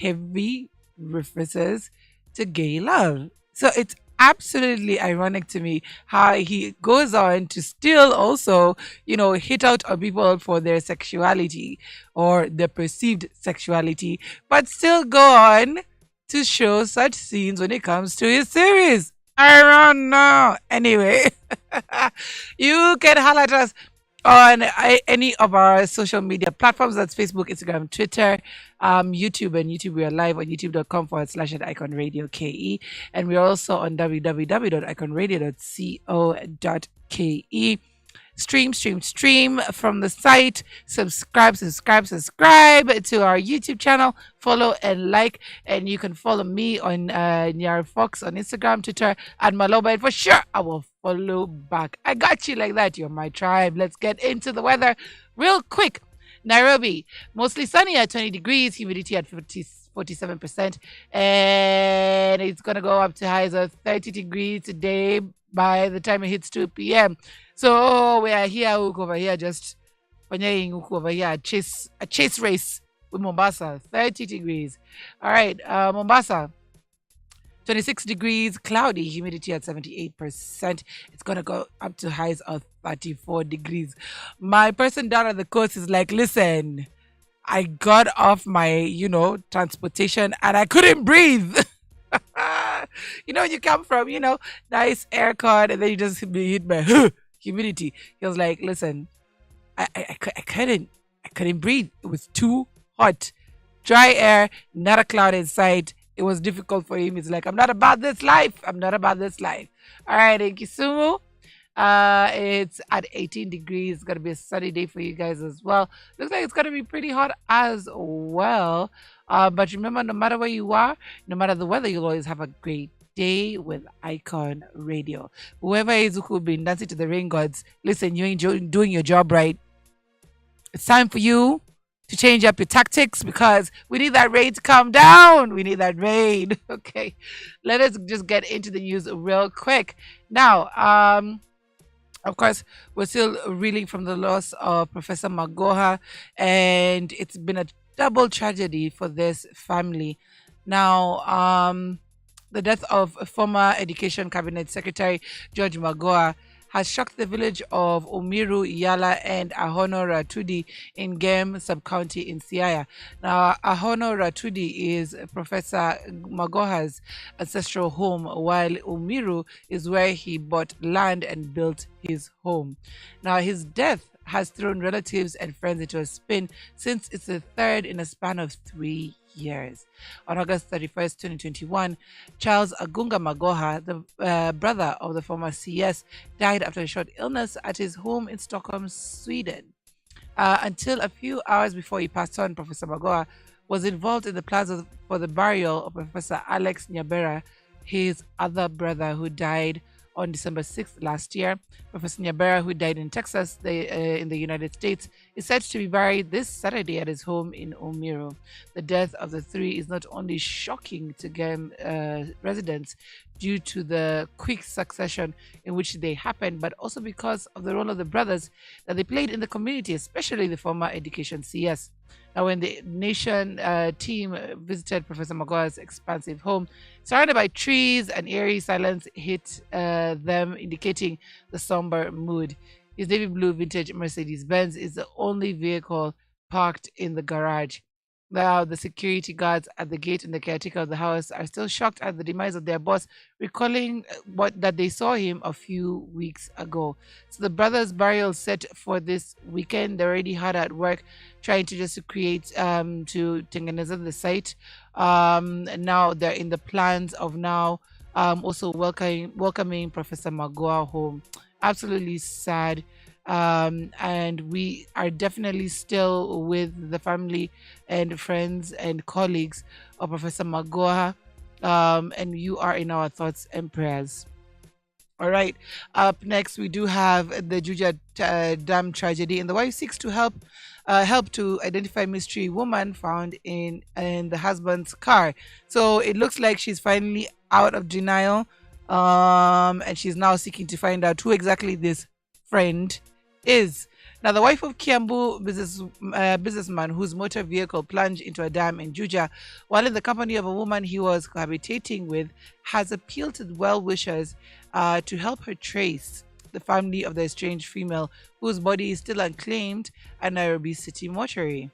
heavy references to gay love. So it's absolutely ironic to me how he goes on to still also, hit out on people for their sexuality or their perceived sexuality, but still go on to show such scenes when it comes to his series. I don't know. Anyway, you can highlight us on any of our social media platforms. That's Facebook, Instagram, Twitter, YouTube. And YouTube, we are live on youtube.com/@ Icon Radio KE. And we're also on www.iconradio.co.ke. Stream from the site. Subscribe to our YouTube channel. Follow and like. And you can follow me on Nyar Fox on Instagram, Twitter, and Maloba. And for sure, I will follow back. I got you like that. You're my tribe. Let's get into the weather real quick. Nairobi, mostly sunny at 20 degrees, humidity at 47%, and it's going to go up to highs of 30 degrees today by the time it hits 2 p.m. So we are here, over here, just over here, a chase race with Mombasa, 30 degrees. All right, Mombasa, 26 degrees, cloudy, humidity at 78%. It's going to go up to highs of 34 degrees. My person down at the coast is like, listen, I got off my, transportation and I couldn't breathe. You come from, nice aircon and then you just be hit by humidity. He was like, listen, I couldn't breathe. It was too hot. Dry air, not a cloud in sight. It was difficult for him. He's like, I'm not about this life. All right, in Kisumu, it's at 18 degrees. It's going to be a sunny day for you guys as well. Looks like it's going to be pretty hot as well. But remember, no matter where you are, no matter the weather, you'll always have a great day with Icon Radio. Whoever is who've been dancing to the rain gods, listen, you ain't doing your job right. It's time for you to change up your tactics because we need that rain to come down. We need that rain. Okay. Let us just get into the news real quick. Now, of course, we're still reeling from the loss of Professor Magoha, and it's been a double tragedy for this family. Now, the death of former Education Cabinet Secretary George Magoha has shocked the village of Umiru, Yala, and Ahono Ratudi in Gem sub-county in Siaya. Now, Ahono Ratudi is Professor Magoha's ancestral home, while Umiru is where he bought land and built his home. Now, his death has thrown relatives and friends into a spin since it's the third in a span of 3 years. On August 31st, 2021, Charles Agunga Magoha, the brother of the former CS, died after a short illness at his home in Stockholm, Sweden. Until a few hours before he passed on, Professor Magoha was involved in the plans for the burial of Professor Alex Nyabera, his other brother who died on December 6th last year. Professor Nyabera, who died in Texas, in the United States, is said to be buried this Saturday at his home in Umiru. The death of the three is not only shocking to Gem residents due to the quick succession in which they happened, but also because of the role of the brothers that they played in the community, especially the former Education CS. Now, when the Nation team visited Professor Magoha's expansive home, surrounded by trees, an eerie silence hit them, indicating the somber mood. His navy blue vintage Mercedes-Benz is the only vehicle parked in the garage. Now, the security guards at the gate and the caretaker of the house are still shocked at the demise of their boss, recalling that they saw him a few weeks ago. So the brothers' burial set for this weekend. They're already hard at work trying to just create to Tengeneza the site. And now they're in the plans of now also welcoming Professor Magoha home. Absolutely sad. And we are definitely still with the family and friends and colleagues of Professor Magoha, and you are in our thoughts and prayers. All right, up next we do have the Juja Dam tragedy, and the wife seeks to help to identify mystery woman found in the husband's car. So it looks like she's finally out of denial, and she's now seeking to find out who exactly this friend is. Now, the wife of Kiambu businessman whose motor vehicle plunged into a dam in Juja while in the company of a woman he was cohabitating with has appealed to well wishers to help her trace the family of the estranged female whose body is still unclaimed at Nairobi City Mortuary.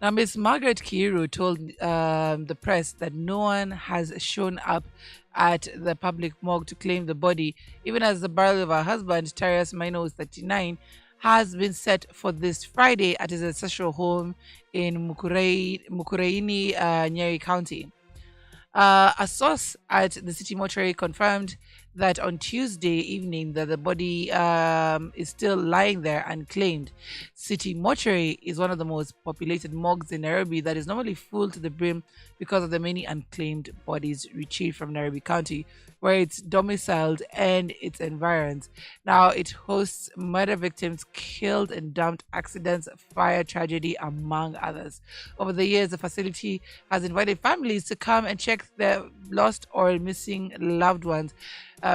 Now, Miss Margaret Kiiru told the press that no one has shown up at the public morgue to claim the body, even as the burial of her husband, Tarius Maino, who's 39, has been set for this Friday at his ancestral home in Mukurweini, Nyeri County. A source at the city mortuary confirmed that on Tuesday evening that the body is still lying there unclaimed. City mortuary is one of the most populated morgues in Nairobi that is normally full to the brim because of the many unclaimed bodies retrieved from Nairobi County, where it's domiciled and its environs. Now it hosts murder victims killed in dumped accidents, fire, tragedy, among others. Over the years, the facility has invited families to come and check their lost or missing loved ones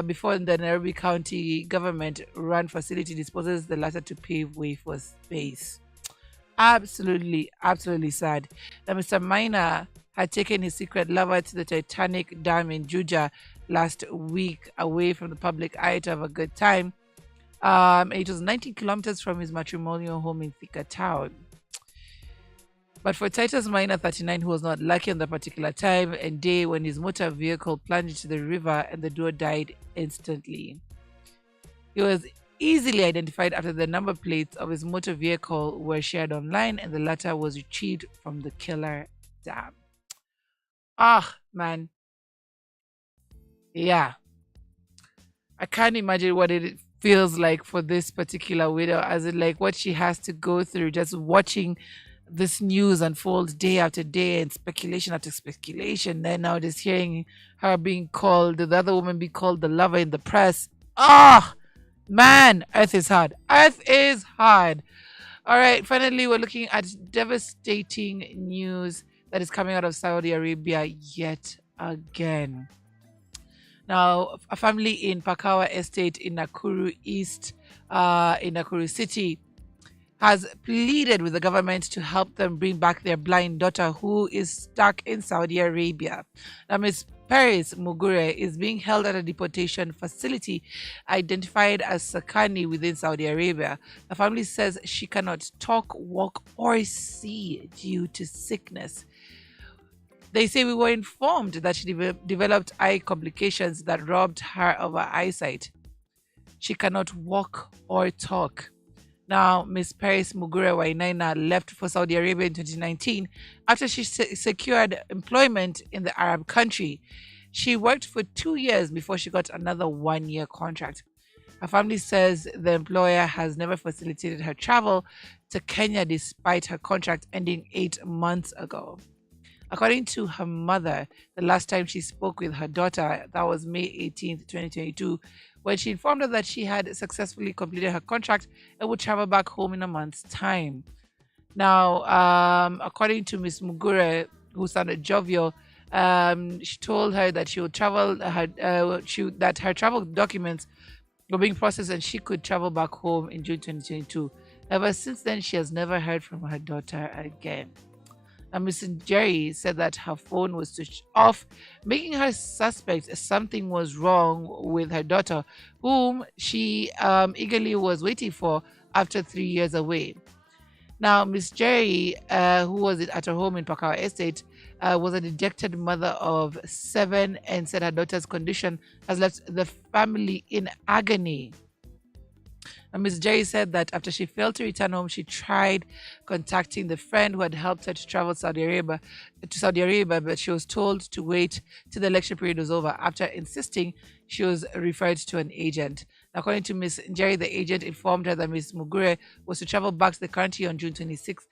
before the Nairobi County government run facility disposes the latter to pave way for space. Absolutely, absolutely sad that Mr. Minor had taken his secret lover to the Titanic dam in Juja last week away from the public eye to have a good time. It was 19 kilometers from his matrimonial home in Thika town. But for Titus Minor 39, who was not lucky on that particular time and day when his motor vehicle plunged into the river and the duo died instantly. He was easily identified after the number plates of his motor vehicle were shared online and the latter was retrieved from the killer dam. Ah, man. Yeah. I can't imagine what it feels like for this particular widow, as in like what she has to go through just watching this news unfold day after day and speculation after speculation. Then now just hearing her being called, the other woman being called the lover in the press. Ah, man, earth is hard. Earth is hard. All right, finally, we're looking at devastating news that is coming out of Saudi Arabia yet again. Now, a family in Pakawa Estate in Nakuru East, in Nakuru City, has pleaded with the government to help them bring back their blind daughter who is stuck in Saudi Arabia. Now, Ms. Paris Mugure is being held at a deportation facility identified as Sakani within Saudi Arabia. The family says she cannot talk, walk, or see due to sickness. They say we were informed that she developed eye complications that robbed her of her eyesight. She cannot walk or talk. Now, Ms. Paris Mugure Wainaina left for Saudi Arabia in 2019 after she secured employment in the Arab country. She worked for 2 years before she got another 1 year contract. Her family says the employer has never facilitated her travel to Kenya despite her contract ending 8 months ago. According to her mother, the last time she spoke with her daughter, that was May 18th, 2022, when she informed her that she had successfully completed her contract and would travel back home in a month's time. Now, according to Miss Mugure, who sounded jovial, she told her that she would travel that her travel documents were being processed and she could travel back home in June 2022. However, since then, she has never heard from her daughter again. And Mrs. Jerry said that her phone was switched off, making her suspect something was wrong with her daughter, whom she eagerly was waiting for after 3 years away. Now, Miss Jerry, who was at her home in Pakawa Estate, was a dejected mother of 7 and said her daughter's condition has left the family in agony. And Ms. Jerry said that after she failed to return home, she tried contacting the friend who had helped her to travel to Saudi Arabia, but she was told to wait till the election period was over. After insisting, she was referred to an agent. According to Ms. Jerry, the agent informed her that Ms. Mugure was to travel back to the country on June 26th,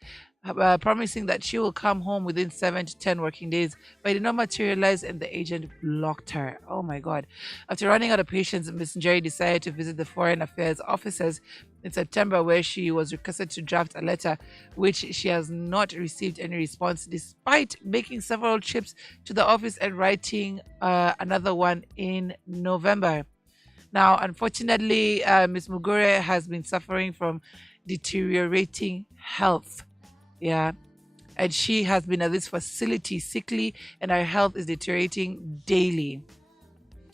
promising that she will come home within 7 to 10 working days, but it did not materialize and the agent blocked her. Oh my God. After running out of patience, Ms. Jerry decided to visit the Foreign Affairs officers in September, where she was requested to draft a letter, which she has not received any response, despite making several trips to the office and writing another one in November. Now, unfortunately, Miss Mugure has been suffering from deteriorating health. Yeah. And she has been at this facility sickly, and her health is deteriorating daily.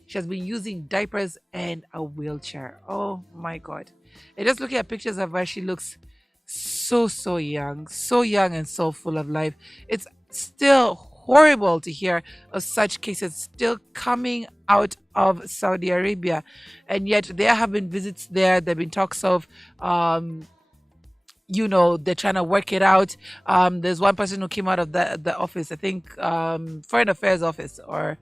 She has been using diapers and a wheelchair. Oh my God. And just looking at pictures of her, she looks so young and so full of life. It's still horrible to hear of such cases still coming out of Saudi Arabia. And yet there have been visits there. There have been talks of they're trying to work it out. There's one person who came out of the office, I think, foreign affairs office or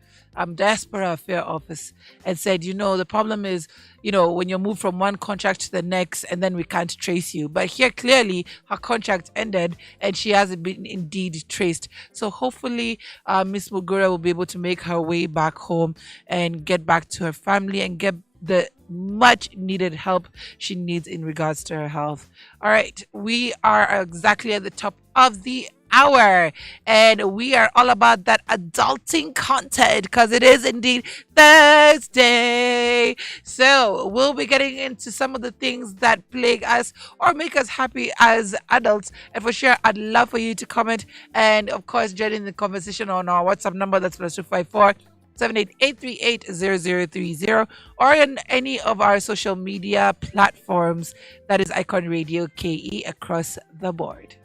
diaspora affair office, and said, the problem is, when you move from one contract to the next, and then we can't trace you. But here, clearly, her contract ended, and she hasn't been indeed traced. So hopefully, Miss Mugura will be able to make her way back home and get back to her family and get the much needed help she needs in regards to her health. All right, we are exactly at the top of the hour, and we are all about that adulting content because it is indeed Thursday. So we'll be getting into some of the things that plague us or make us happy as adults. And for sure, I'd love for you to comment and, of course, join in the conversation on our WhatsApp number. That's +254 788380030, or on any of our social media platforms. That is Icon Radio KE across the board.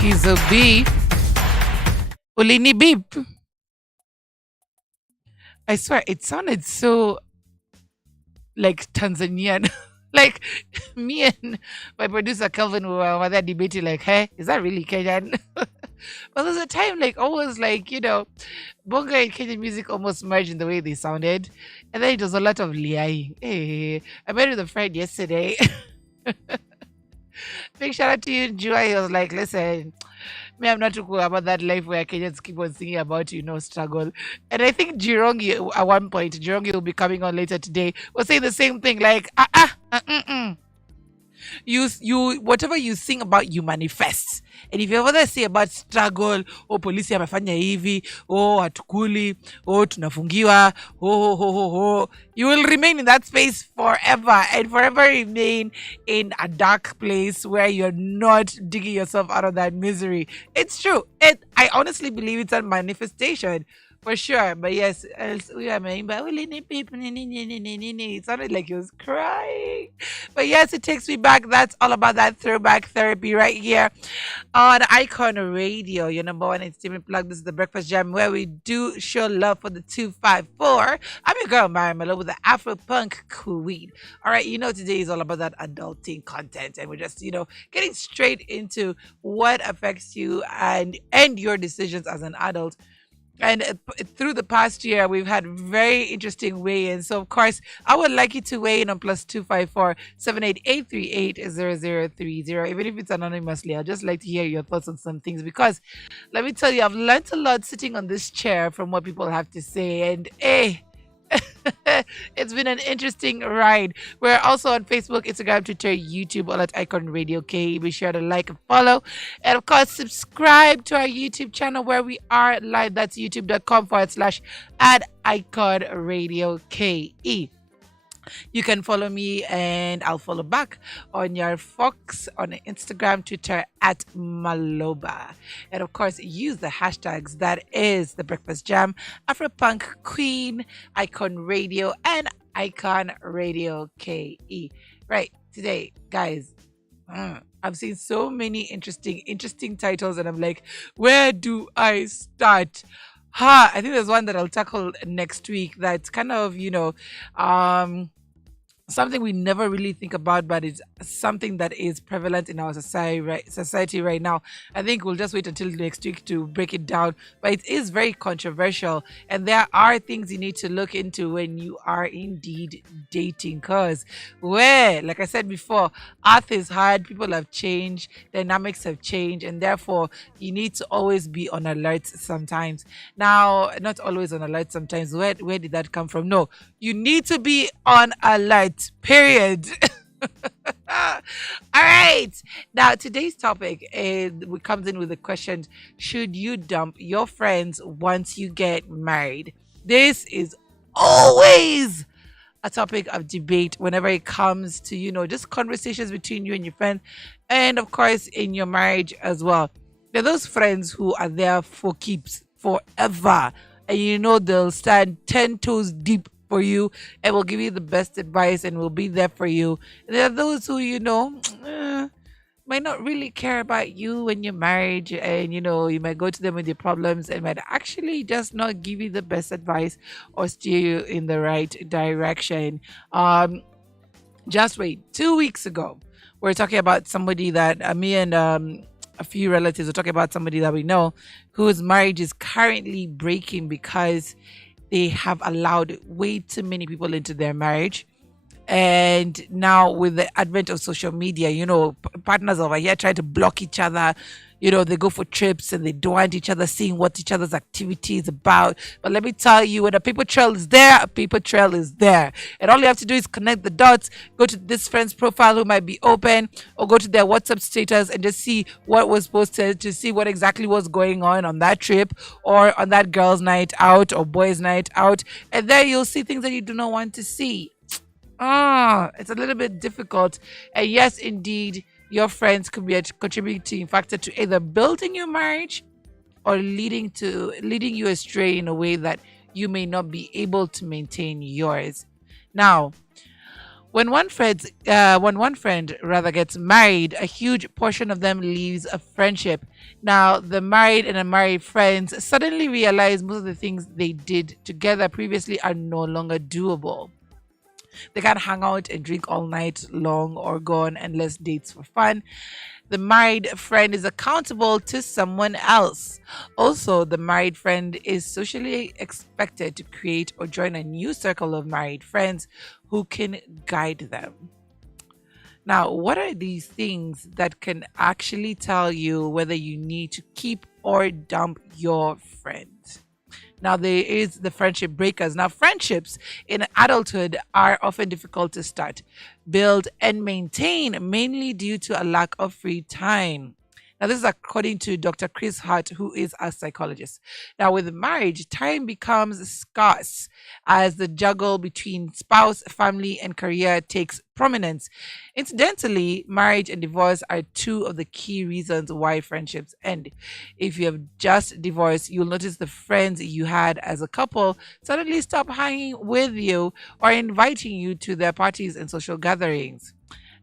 Kizo B. Ulini Beep. I swear, it sounded so like Tanzanian. Like me and my producer Kelvin were there debating, like, hey, is that really Kenyan? But there's a time, like, almost like, Bonga and Kenyan music almost merged in the way they sounded. And then it was a lot of liaing. Hey, I met with a friend yesterday. Big shout out to you, Jua. He was like, listen, me, I'm not too cool about that life where Kenyans keep on singing about, struggle. And I think Jirongi, at one point, Jirongi will be coming on later today, was saying the same thing, like, you whatever you sing about you manifest. And if you ever say about struggle, oh polisi amefanya hivi, oh hatukuli, oh tunafungiwa, you will remain in that space forever and forever remain in a dark place where you're not digging yourself out of that misery. It's true. I honestly believe it's a manifestation. For sure, but yes, it sounded like he was crying. But yes, it takes me back. That's all about that throwback therapy right here on Icon Radio, your number one entertainment plug. This is the Breakfast Jam, where we do show love for the 254. I'm your girl, Mary Mello, with the Afro Punk Queen. All right, today is all about that adulting content, and we're just, getting straight into what affects you and your decisions as an adult. And through the past year, we've had very interesting weigh-ins. So, of course, I would like you to weigh in on +254 788 Even if it's anonymously, I'd just like to hear your thoughts on some things. Because let me tell you, I've learned a lot sitting on this chair from what people have to say. And, it's been an interesting ride. We're also on Facebook, Instagram, Twitter, YouTube, all at Icon Radio K. Be sure to like and follow. And of course, subscribe to our YouTube channel where we are live. That's youtube.com/at Icon Radio KE. You can follow me and I'll follow back on your Fox on Instagram, Twitter at Maloba. And of course, use the hashtags that is the Breakfast Jam, Afropunk Queen, Icon Radio, and Icon Radio KE. Right, today, guys, I've seen so many interesting titles, and I'm like, where do I start? I think there's one that I'll tackle next week that's kind of, something we never really think about, but it's something that is prevalent in our society right now. I think we'll just wait until next week to break it down, but it is very controversial, and there are things you need to look into when you are indeed dating, because like I said before, earth is hard, people have changed, dynamics have changed, and therefore you need to always be on alert sometimes. Now, not always on alert sometimes. Where did that come from? No, you need to be on alert. Period. All right. Now, today's topic comes in with the question: should you dump your friends once you get married? This is always a topic of debate whenever it comes to, just conversations between you and your friend, and of course, in your marriage as well. There are those friends who are there for keeps forever, and they'll stand 10 toes deep for you and will give you the best advice and will be there for you. And there are those who, might not really care about you when you're married, and you might go to them with your problems and might actually just not give you the best advice or steer you in the right direction. Just wait. 2 weeks ago, we're talking about somebody that me and a few relatives were talking about somebody that we know whose marriage is currently breaking because they have allowed way too many people into their marriage. And now with the advent of social media, partners over here try to block each other. They go for trips and they don't want each other seeing what each other's activity is about. But let me tell you, when a paper trail is there, a paper trail is there. And all you have to do is connect the dots, go to this friend's profile who might be open, or go to their WhatsApp status and just see what was posted, to see what exactly was going on that trip or on that girl's night out or boys' night out. And there you'll see things that you do not want to see. It's a little bit difficult. And yes, indeed, your friends could be a contributing factor to either building your marriage or leading you astray in a way that you may not be able to maintain yours. Now, When one friend rather gets married, a huge portion of them leaves a friendship. Now, the married and unmarried friends suddenly realize most of the things they did together previously are no longer doable. They can't hang out and drink all night long or go on endless dates for fun. The married friend is accountable to someone else. Also, the married friend is socially expected to create or join a new circle of married friends who can guide them. Now, what are these things that can actually tell you whether you need to keep or dump your friend? Now, there is the friendship breakers. Now, friendships in adulthood are often difficult to start, build, and maintain, mainly due to a lack of free time. Now, this is according to Dr. Chris Hart, who is a psychologist. Now, with marriage, time becomes scarce as the juggle between spouse, family, and career takes prominence. Incidentally, marriage and divorce are two of the key reasons why friendships end. If you have just divorced, you'll notice the friends you had as a couple suddenly stop hanging with you or inviting you to their parties and social gatherings.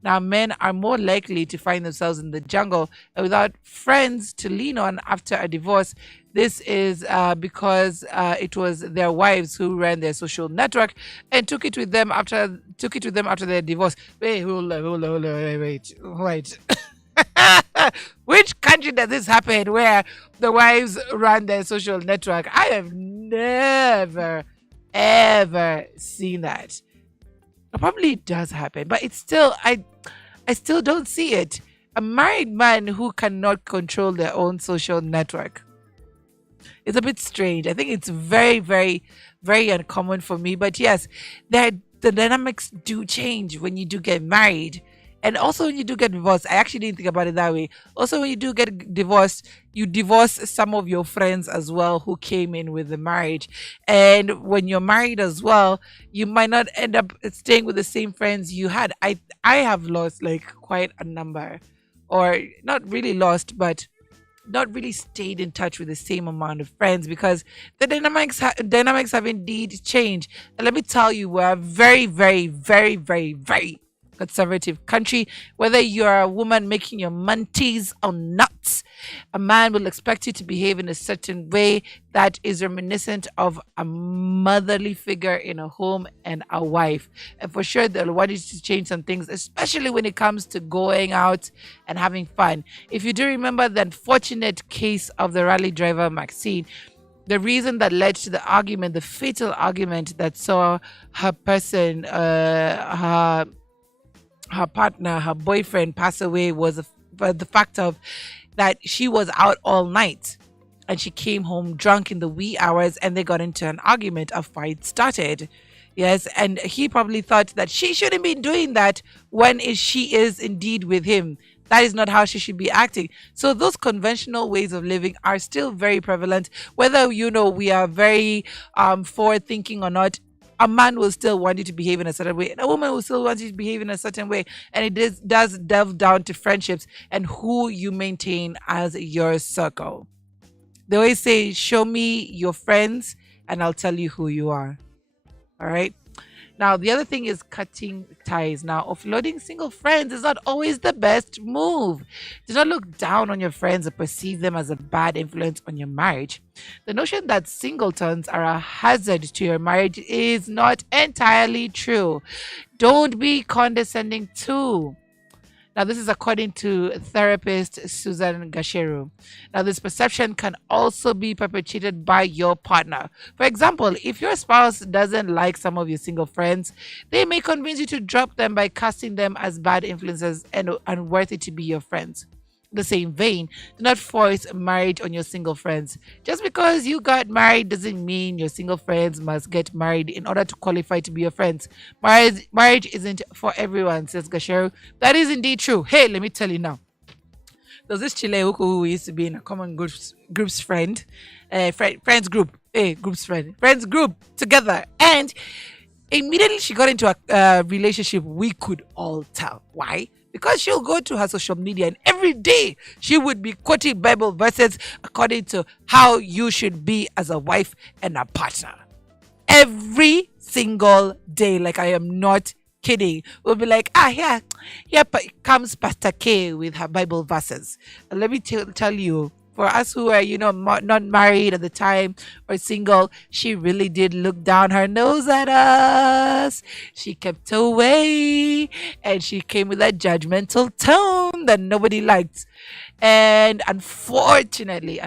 Now, men are more likely to find themselves in the jungle without friends to lean on after a divorce. This is because it was their wives who ran their social network and took it with them after their divorce. Wait, hold on, wait. Which country does this happen where the wives run their social network? I have never ever seen that. Probably it does happen, but it's still I still don't see it. A married man who cannot control their own social network. It's a bit strange. I think it's very, very, very uncommon for me. But yes, the dynamics do change when you do get married. And also when you do get divorced, I actually didn't think about it that way. Also, when you do get divorced, you divorce some of your friends as well who came in with the marriage. And when you're married as well, you might not end up staying with the same friends you had. I have lost like quite a number, or not really lost, but not really stayed in touch with the same amount of friends because the dynamics have indeed changed. And let me tell you, we're a very, very, very, very, very conservative country. Whether you're a woman making your munties or not, a man will expect you to behave in a certain way that is reminiscent of a motherly figure in a home and a wife. And for sure, they'll want you to change some things, especially when it comes to going out and having fun. If you do remember the unfortunate case of the rally driver Maxine, the reason that led to the argument, the fatal argument that saw her person, her partner, her boyfriend pass away was the fact of that she was out all night and she came home drunk in the wee hours and they got into an argument. A fight started. Yes, and he probably thought that she shouldn't be doing that when she is indeed with him. That is not how she should be acting. So those conventional ways of living are still very prevalent. Whether we are very forward thinking or not, a man will still want you to behave in a certain way, and a woman will still want you to behave in a certain way. And it does delve down to friendships and who you maintain as your circle. They always say, show me your friends and I'll tell you who you are. All right. Now, the other thing is cutting ties. Now, offloading single friends is not always the best move. Do not look down on your friends or perceive them as a bad influence on your marriage. The notion that singletons are a hazard to your marriage is not entirely true. Don't be condescending too. Now, this is according to therapist Susan Gasheru. Now, this perception can also be perpetuated by your partner. For example, if your spouse doesn't like some of your single friends, they may convince you to drop them by casting them as bad influences and unworthy to be your friends. In the same vein, do not force marriage on your single friends. Just because you got married doesn't mean your single friends must get married in order to qualify to be your friends. Marriage isn't for everyone, says Gasheru. That is indeed true. Hey, let me tell you now. There's this Chile who used to be in a common group's friend, friends group, friends group together, and immediately she got into a relationship. We could all tell why. Because she'll go to her social media and every day she would be quoting Bible verses according to how you should be as a wife and a partner. Every single day, like I am not kidding. We'll be like, yeah, here comes Pastor K with her Bible verses. And let me tell you, for us who are, not married at the time or single, she really did look down her nose at us. She kept away and she came with that judgmental tone that nobody liked. And unfortunately,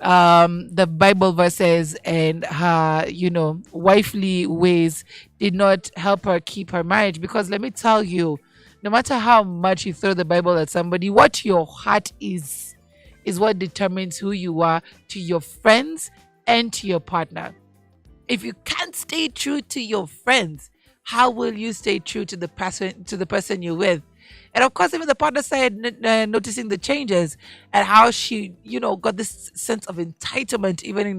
the Bible verses and her, wifely ways did not help her keep her marriage. Because let me tell you, no matter how much you throw the Bible at somebody, what your heart is what determines who you are to your friends and to your partner. If you can't stay true to your friends, how will you stay true to the person you're with? And of course, even the partner side, noticing the changes and how she, got this sense of entitlement, even in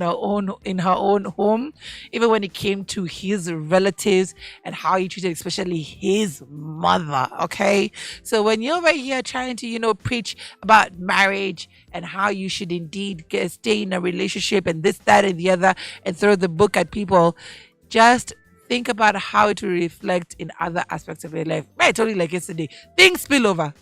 her own home, even when it came to his relatives and how he treated, especially his mother. Okay, so when you're right here trying to, preach about marriage and how you should indeed stay in a relationship and this, that, and the other, and throw the book at people, just think about how it will reflect in other aspects of your life. I told you like yesterday, things spill over.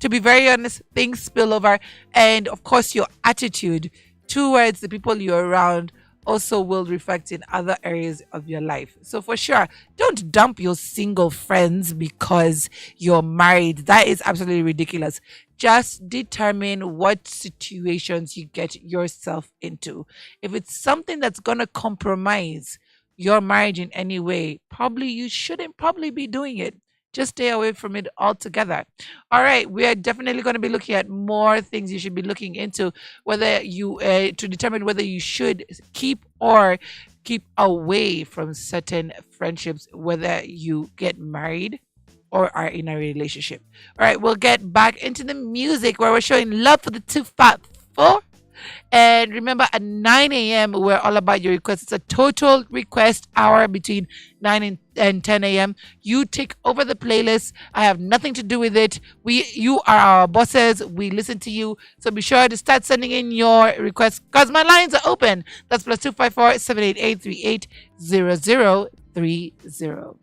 To be very honest, things spill over. And of course, your attitude towards the people you're around also will reflect in other areas of your life. So for sure, don't dump your single friends because you're married. That is absolutely ridiculous. Just determine what situations you get yourself into. If it's something that's going to compromise your marriage in any way, probably you shouldn't probably be doing it. Just stay away from it altogether. All right, we are definitely going to be looking at more things you should be looking into, whether you to determine whether you should keep away from certain friendships, whether you get married or are in a relationship. All right, we'll get back into the music where we're showing love for the 254. And remember, at 9 a.m., we're all about your requests. It's a total request hour between 9 and 10 a.m. You take over the playlist. I have nothing to do with it. You are our bosses. We listen to you. So be sure to start sending in your requests because my lines are open. That's plus 254 788 380030.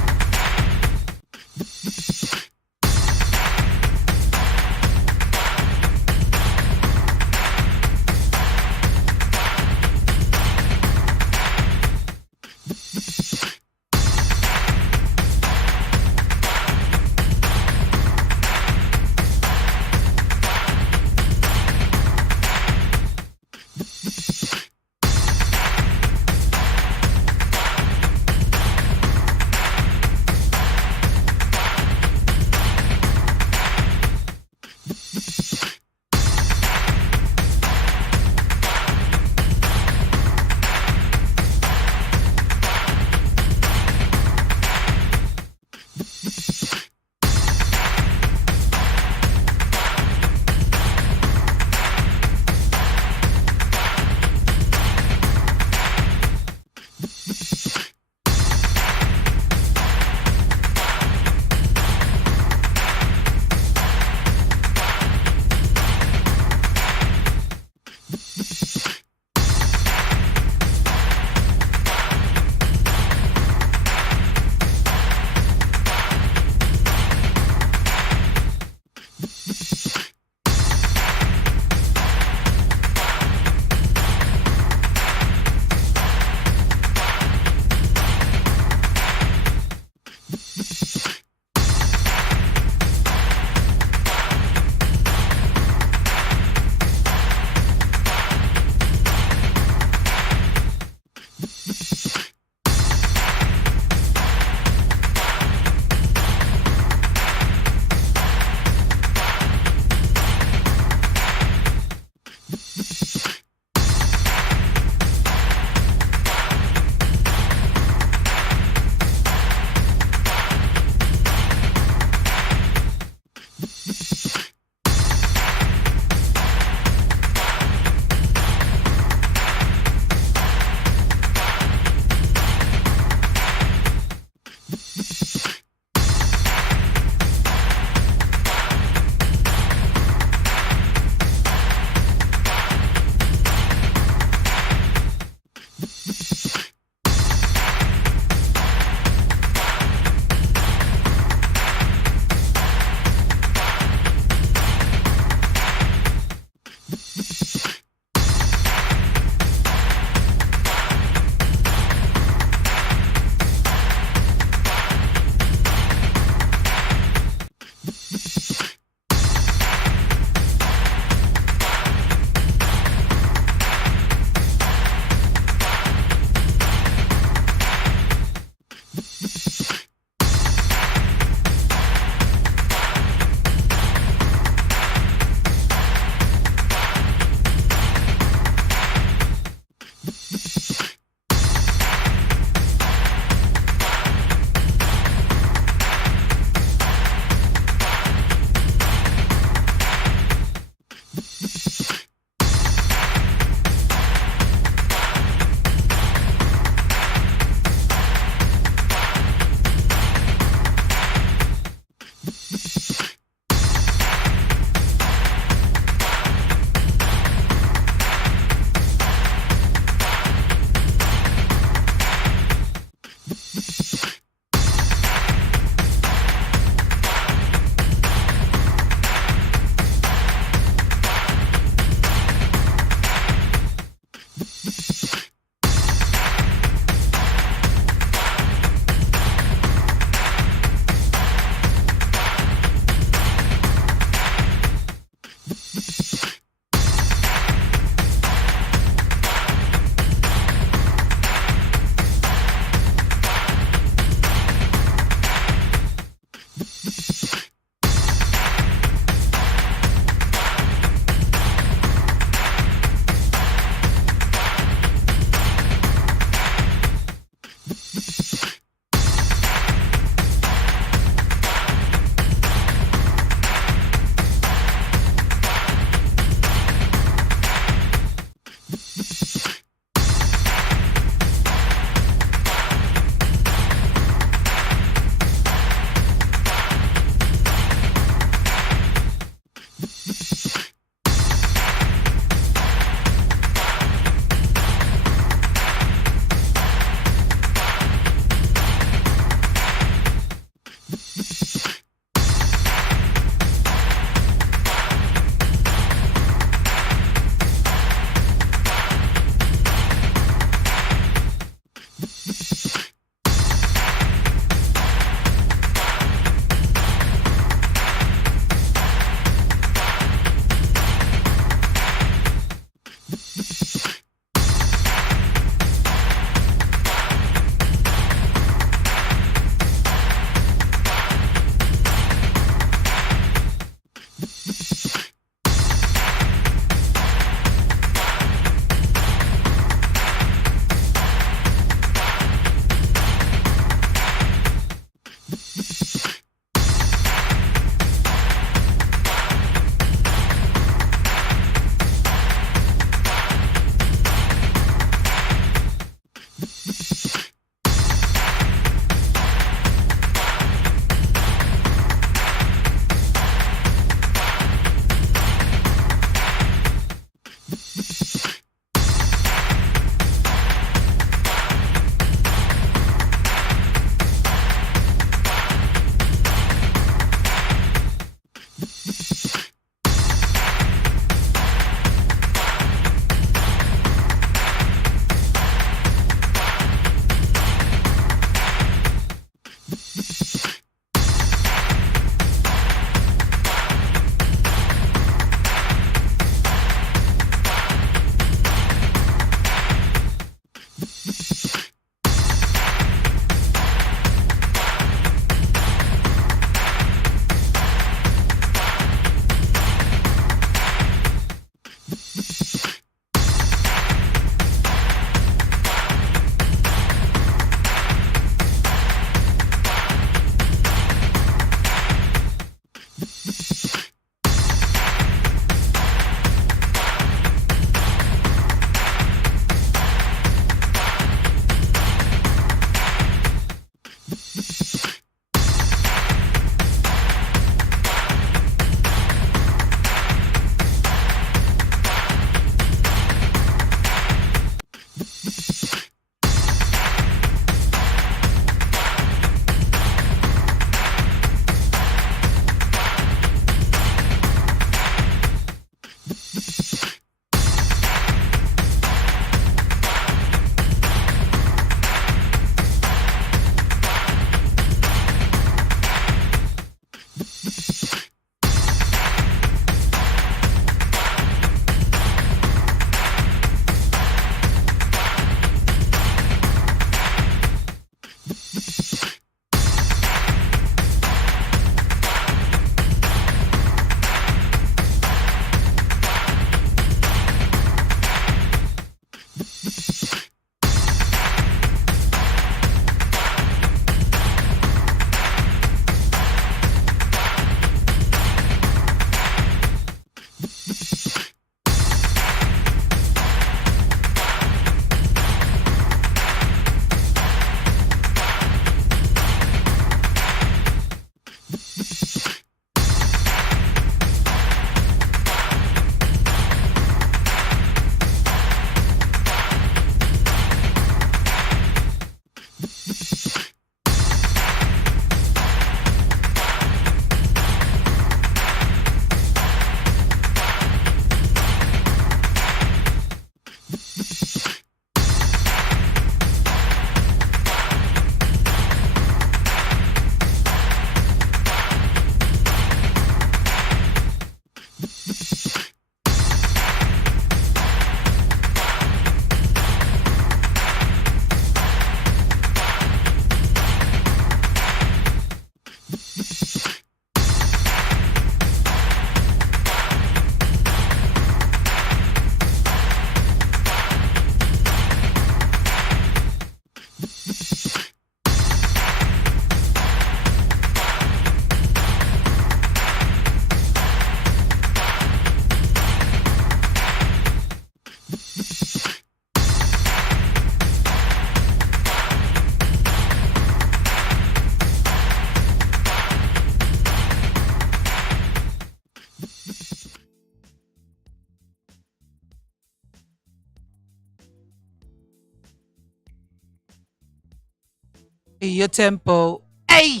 Your tempo. Hey!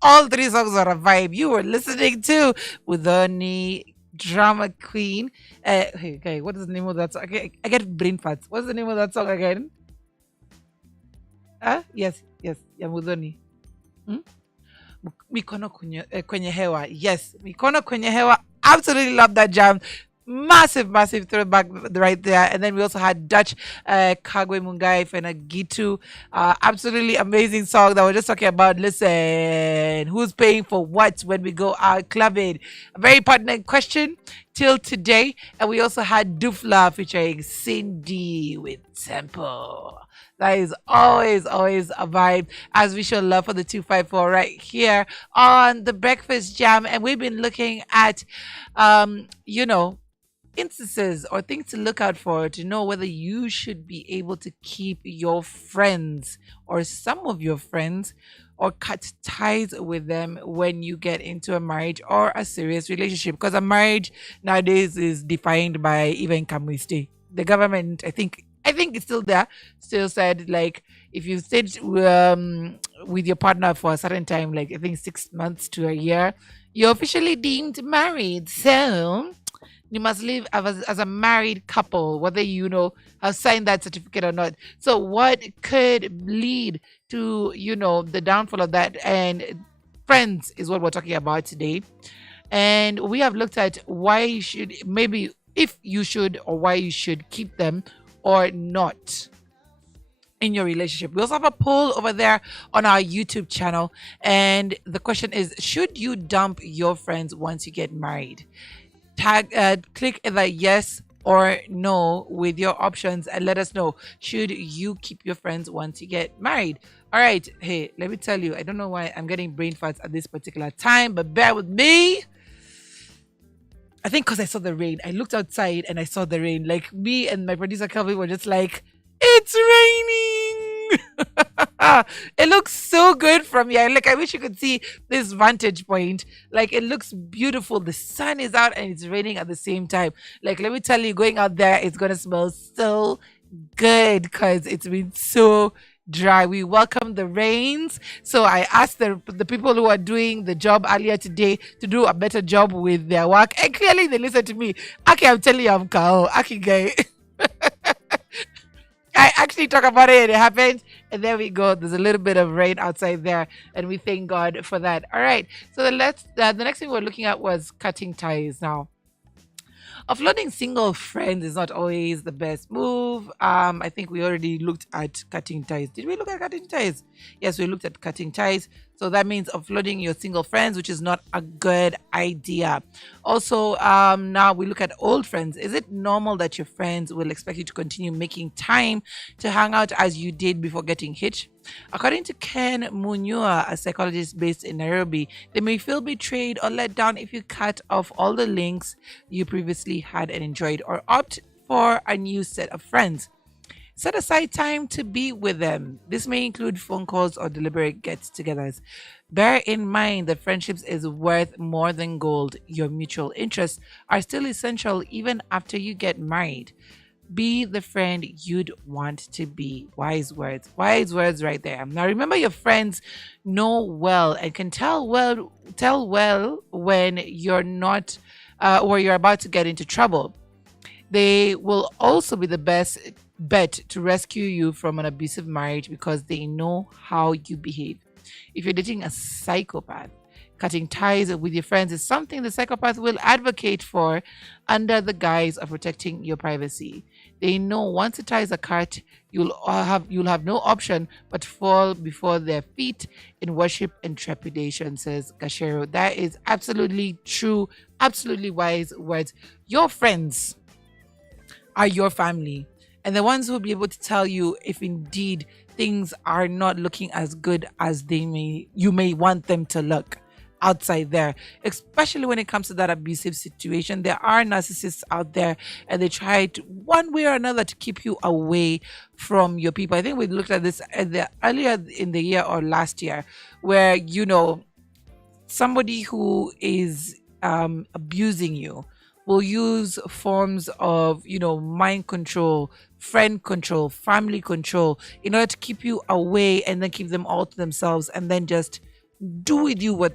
All three songs are a vibe. You were listening to with the drama queen. Okay, what is the name of that song? Okay, I get brain farts. What's the name of that song again? Yes, yes, yeah, Mudhoni. Hmm? Mikono kwenye hewa. Yes, mikono kwenye hewa. Absolutely love that jam. Massive, massive throwback right there. And then we also had Dutch Kagwe Mungai Fena Gitu. Absolutely amazing song that we're just talking about. Listen, who's paying for what when we go out clubbing? A very pertinent question till today. And we also had Dufla featuring Cindy with Tempo. That is always, always a vibe, as we show love for the 254 right here on the Breakfast Jam. And we've been looking at, you know, instances or things to look out for to know whether you should be able to keep your friends or some of your friends or cut ties with them when you get into a marriage or a serious relationship. Because a marriage nowadays is defined by even can we stay. The government, I think it's still there. Still said like if you stayed with your partner for a certain time, like I think 6 months to a year, you're officially deemed married. So you must live as a married couple, whether have signed that certificate or not. So, what could lead to the downfall of that? And friends is what we're talking about today. And we have looked at why you should, maybe if you should, or why you should keep them or not in your relationship. We also have a poll over there on our YouTube channel. And the question is, should you dump your friends once you get married? Click either yes or no with your options and let us know, should you keep your friends once you get married? All right, hey, let me tell you, I don't know why I'm getting brain farts at this particular time, but bear with me. I think because I saw the rain. I looked outside and I saw the rain. Like me and my producer Kelvin were just like, it's raining. It looks so good from here. Like I wish you could see this vantage point. Like it looks beautiful. The sun is out and it's raining at the same time. Like let me tell you, going out there, it's gonna smell so good because it's been so dry. We welcome the rains. So I asked the people who are doing the job earlier today to do a better job with their work. And clearly they listened to me. Okay, I'm telling you, I'm Kao. Aki guy. I actually talk about it and it happened. And there we go. There's a little bit of rain outside there. And we thank God for that. All right. So the next thing we're looking at was cutting ties now. Offloading single friends is not always the best move. I think we already looked at cutting ties. Did we look at cutting ties? Yes, we looked at cutting ties. So that means offloading your single friends, which is not a good idea. Also, now we look at old friends. Is it normal that your friends will expect you to continue making time to hang out as you did before getting hitched? According to Ken Munyua, a psychologist based in Nairobi, they may feel betrayed or let down if you cut off all the links you previously had and enjoyed or opt for a new set of friends. Set aside time to be with them. This may include phone calls or deliberate get togethers. Bear in mind that friendships is worth more than gold. Your mutual interests are still essential even after you get married. Be the friend you'd want to be. Wise words right there. Now remember, your friends know well and can tell well when you're not or you're about to get into trouble. They will also be the best bet to rescue you from an abusive marriage because they know how you behave. If you're dating a psychopath, cutting ties with your friends is something the psychopath will advocate for under the guise of protecting your privacy. They know once the ties are cut, you'll have no option but fall before their feet in worship and trepidation, says Gashero. That is absolutely true, absolutely wise words. Your friends are your family, and the ones who will be able to tell you if indeed things are not looking as good as you may want them to look outside there, especially when it comes to that abusive situation. There are narcissists out there and they try to one way or another to keep you away from your people. I think we looked at this earlier in the year or last year, where somebody who is abusing you will use forms of, mind control, friend control, family control in order to keep you away and then keep them all to themselves and then just do with you what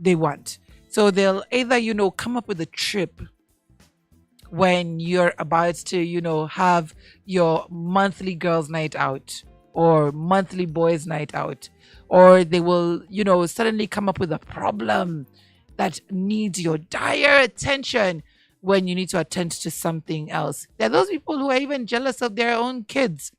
they want. So they'll either, come up with a trip when you're about to, have your monthly girls' night out or monthly boys' night out, or they will, suddenly come up with a problem that needs your dire attention when you need to attend to something else. There are those people who are even jealous of their own kids.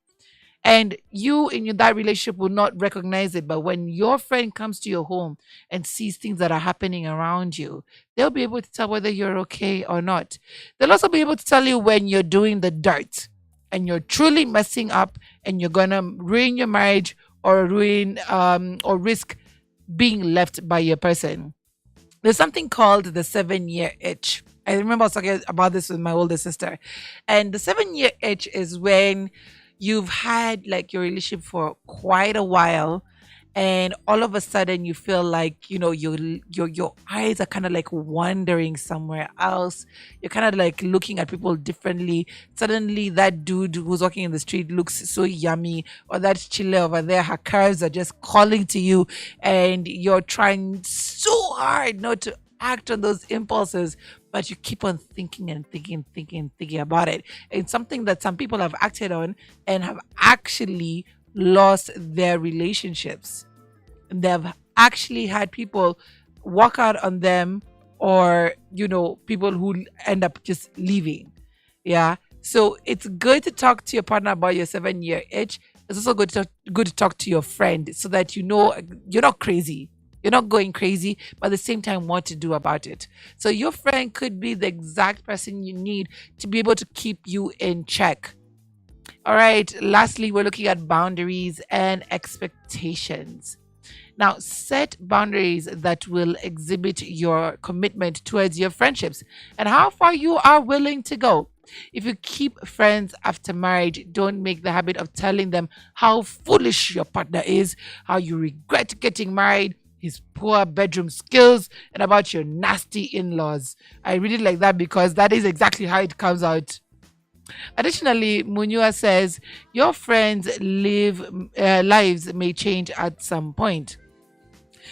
And you in that relationship will not recognize it. But when your friend comes to your home and sees things that are happening around you, they'll be able to tell whether you're okay or not. They'll also be able to tell you when you're doing the dirt and you're truly messing up and you're going to ruin your marriage or or risk being left by your person. There's something called the 7 year itch. I remember I was talking about this with my older sister. And the 7 year itch is when you've had like your relationship for quite a while, and all of a sudden you feel like, your eyes are kind of like wandering somewhere else. You're kind of like looking at people differently. Suddenly that dude who's walking in the street looks so yummy, or that chile over there, her curves are just calling to you, and you're trying so hard not to act on those impulses, but you keep on thinking and thinking about it. It's something that some people have acted on and have actually lost their relationships. They've actually had people walk out on them, or, people who end up just leaving. Yeah. So it's good to talk to your partner about your 7 year itch. It's also good to talk to your friend so that you're not crazy. You're not going crazy, but at the same time, what to do about it. So your friend could be the exact person you need to be able to keep you in check. All right. Lastly, we're looking at boundaries and expectations. Now, set boundaries that will exhibit your commitment towards your friendships and how far you are willing to go. If you keep friends after marriage, don't make the habit of telling them how foolish your partner is, how you regret getting married, his poor bedroom skills, and about your nasty in laws. I really like that because that is exactly how it comes out. Additionally, Munua says your friends' lives may change at some point.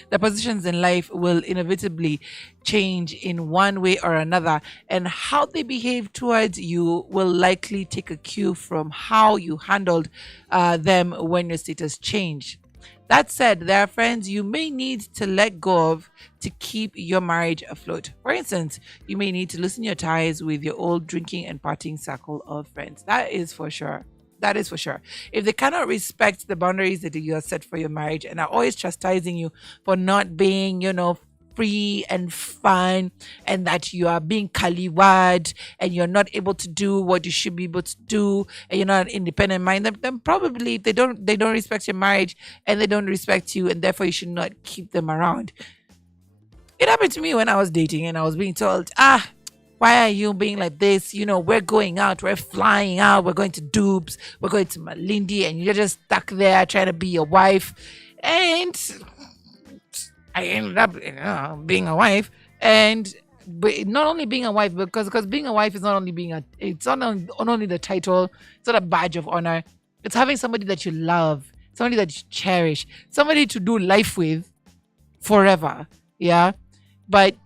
The positions in life will inevitably change in one way or another, and how they behave towards you will likely take a cue from how you handled them when your status changed. That said, there are friends you may need to let go of to keep your marriage afloat. For instance, you may need to loosen your ties with your old drinking and partying circle of friends. That is for sure. That is for sure. If they cannot respect the boundaries that you have set for your marriage and are always chastising you for not being, free and fun, and that you are being kaliwad and you're not able to do what you should be able to do, and you're not an independent mind, then probably they don't respect your marriage and they don't respect you, and therefore you should not keep them around. It happened to me when I was dating and I was being told, why are you being like this? We're going out, we're flying out, we're going to Dubs, we're going to Malindi, and you're just stuck there trying to be your wife. And I ended up, being a wife, and but not only being a wife, because being a wife is not only it's not only the title, it's not a badge of honor. It's having somebody that you love, somebody that you cherish, somebody to do life with forever. Yeah, but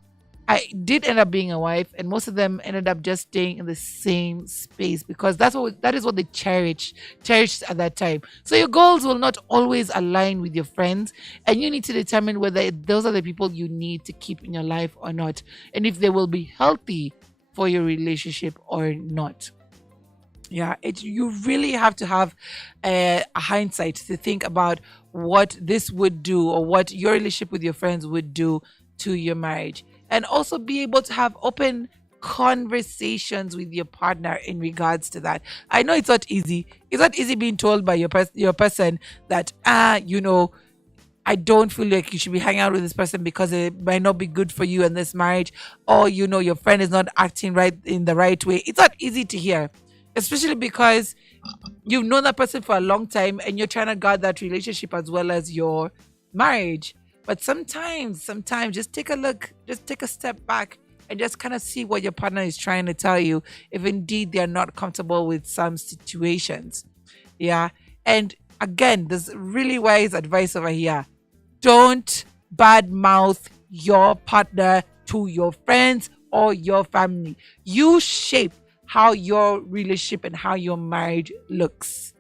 I did end up being a wife, and most of them ended up just staying in the same space because that is what they cherished at that time. So your goals will not always align with your friends, and you need to determine whether those are the people you need to keep in your life or not, and if they will be healthy for your relationship or not. Yeah, you really have to have a hindsight to think about what this would do or what your relationship with your friends would do to your marriage, and also be able to have open conversations with your partner in regards to that. I know it's not easy. It's not easy being told by your person that I don't feel like you should be hanging out with this person because it might not be good for you in this marriage, or your friend is not acting right in the right way. It's not easy to hear, especially because you've known that person for a long time and you're trying to guard that relationship as well as your marriage. But sometimes just take a look, just take a step back and just kind of see what your partner is trying to tell you if indeed they're not comfortable with some situations. Yeah. And again, there's really wise advice over here. Don't badmouth your partner to your friends or your family. You shape how your relationship and how your marriage looks.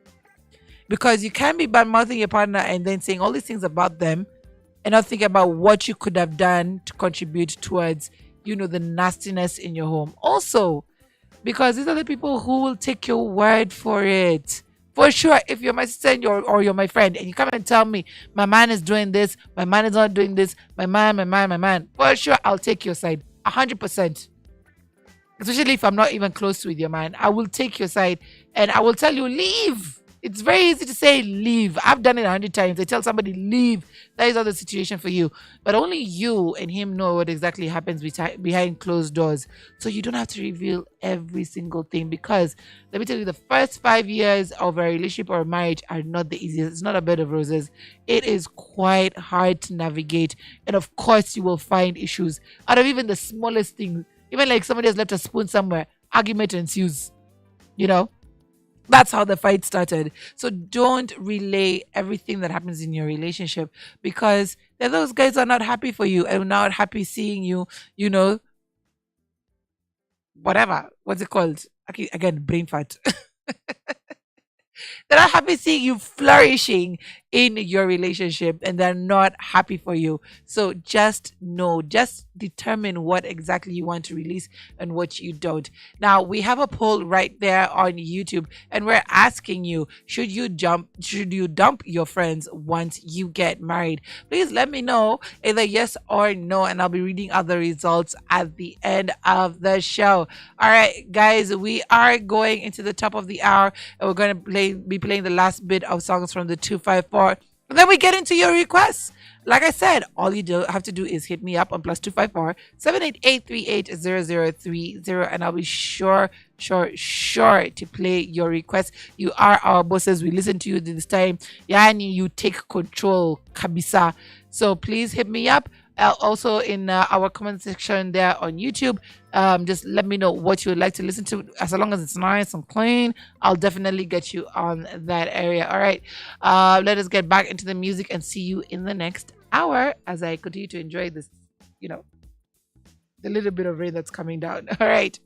Because you can't be bad mouthing your partner and then saying all these things about them and not thinking about what you could have done to contribute towards, the nastiness in your home. Also, because these are the people who will take your word for it. For sure, if you're my sister and you're my friend and you come and tell me my man is doing this, my man is not doing this, my man, for sure I'll take your side 100%. Especially if I'm not even close with your man, I will take your side and I will tell you leave. It's very easy to say leave. I've done it 100 times. I tell somebody leave. That is not the situation for you. But only you and him know what exactly happens behind closed doors. So you don't have to reveal every single thing, because let me tell you, the first 5 years of a relationship or a marriage are not the easiest. It's not a bed of roses. It is quite hard to navigate. And of course, you will find issues out of even the smallest thing. Even like somebody has left a spoon somewhere, argument ensues. That's how the fight started. So don't relay everything that happens in your relationship, because those guys are not happy for you and not happy seeing you, whatever. What's it called? Okay, again, brain fat. They're not happy seeing you flourishing in your relationship, and they're not happy for you. So just determine what exactly you want to release and what you don't. Now, we have a poll right there on YouTube, and we're asking you, should you dump your friends once you get married? Please let me know either yes or no, and I'll be reading out the results at the end of the show. All right, guys, we are going into the top of the hour, and we're going to be playing the last bit of songs from the 254. And then we get into your requests. Like I said, all you have to do is hit me up on +254 788-380030, and I'll be sure to play your requests. You are our bosses. We listen to you this time. Yani, you take control, kabisa. So please hit me up. Also in our comment section there on YouTube, just let me know what you would like to listen to. As long as it's nice and clean, I'll definitely get you on that area. All right, let us get back into the music and see you in the next hour as I continue to enjoy this, the little bit of rain that's coming down. All right.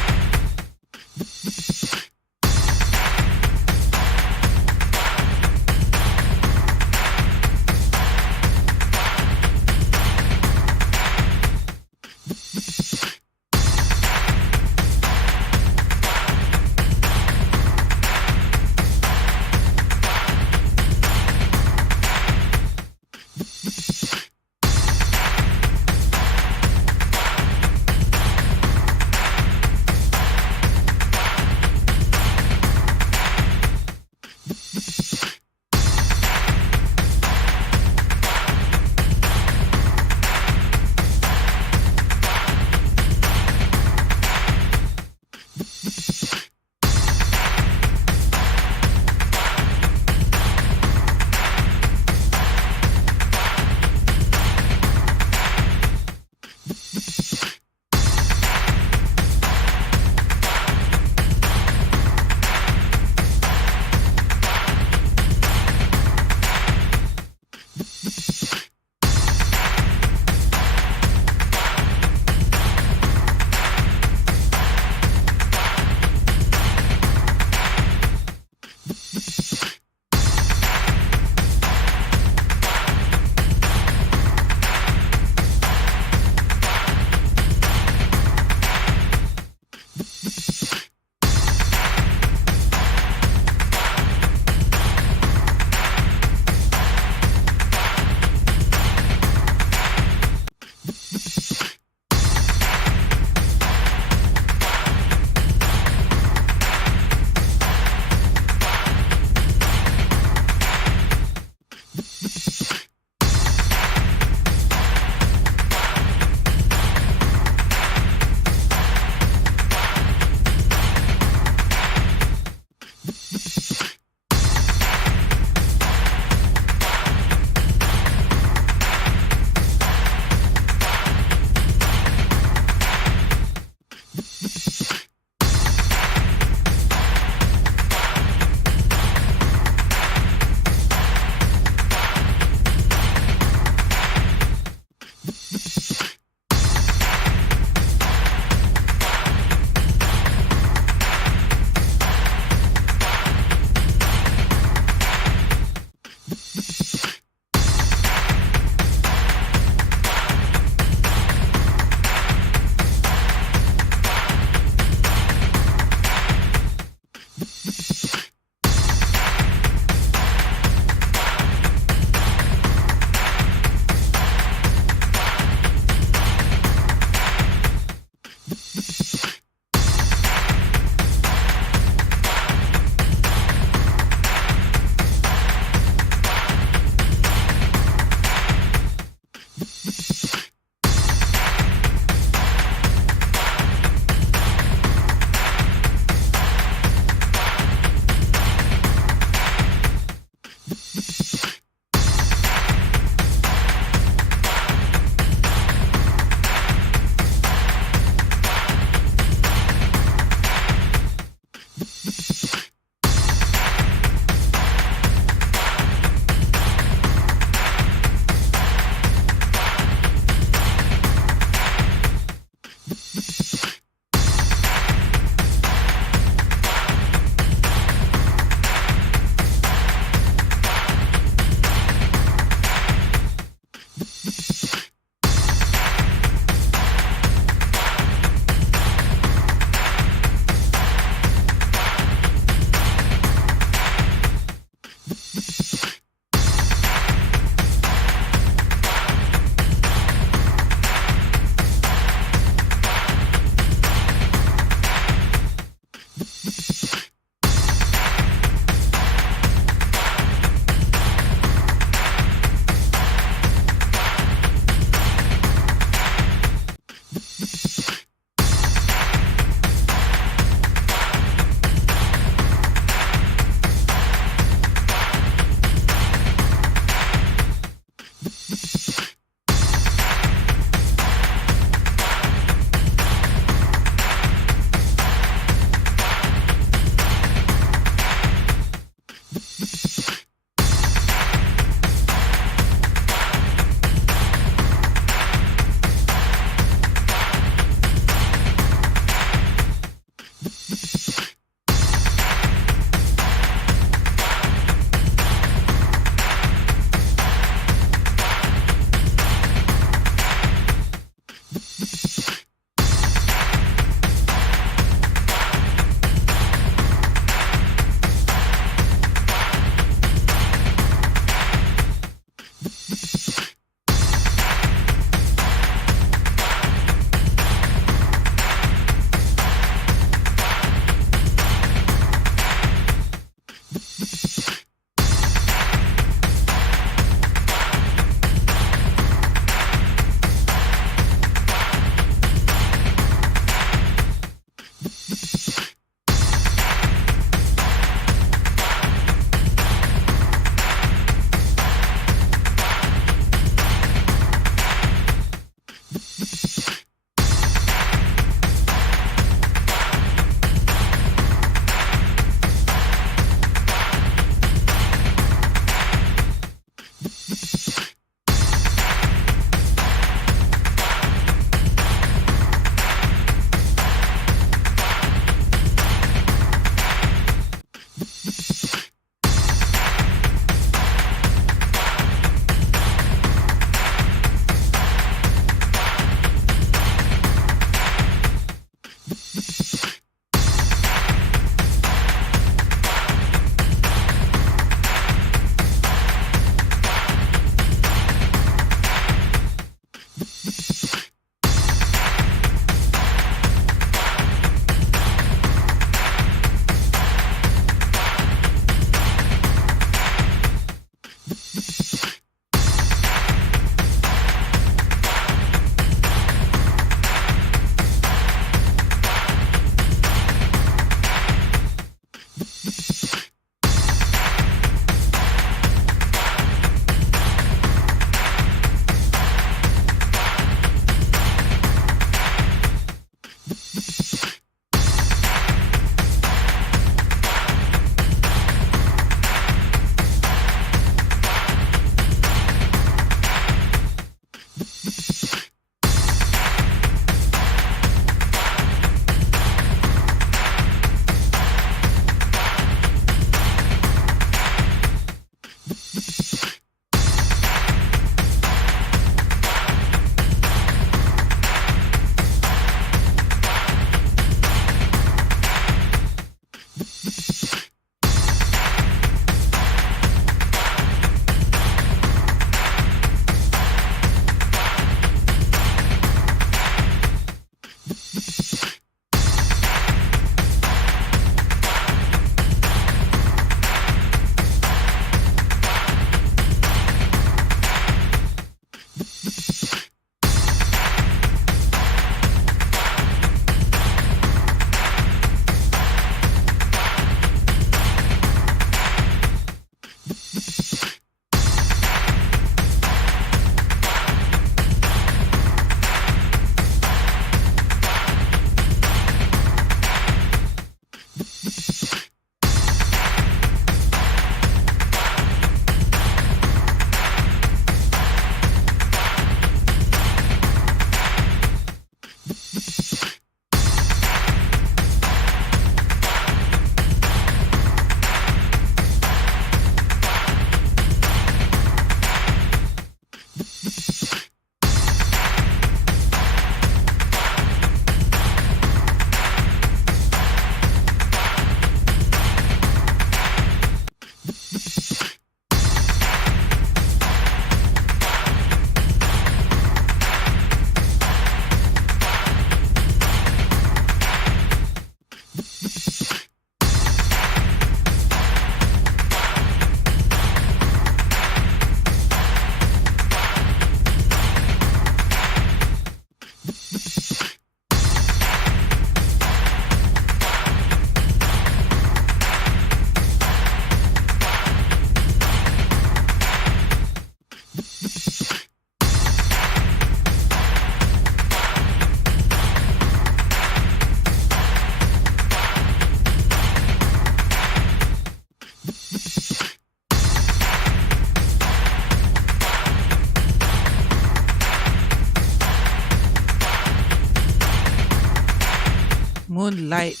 Moonlight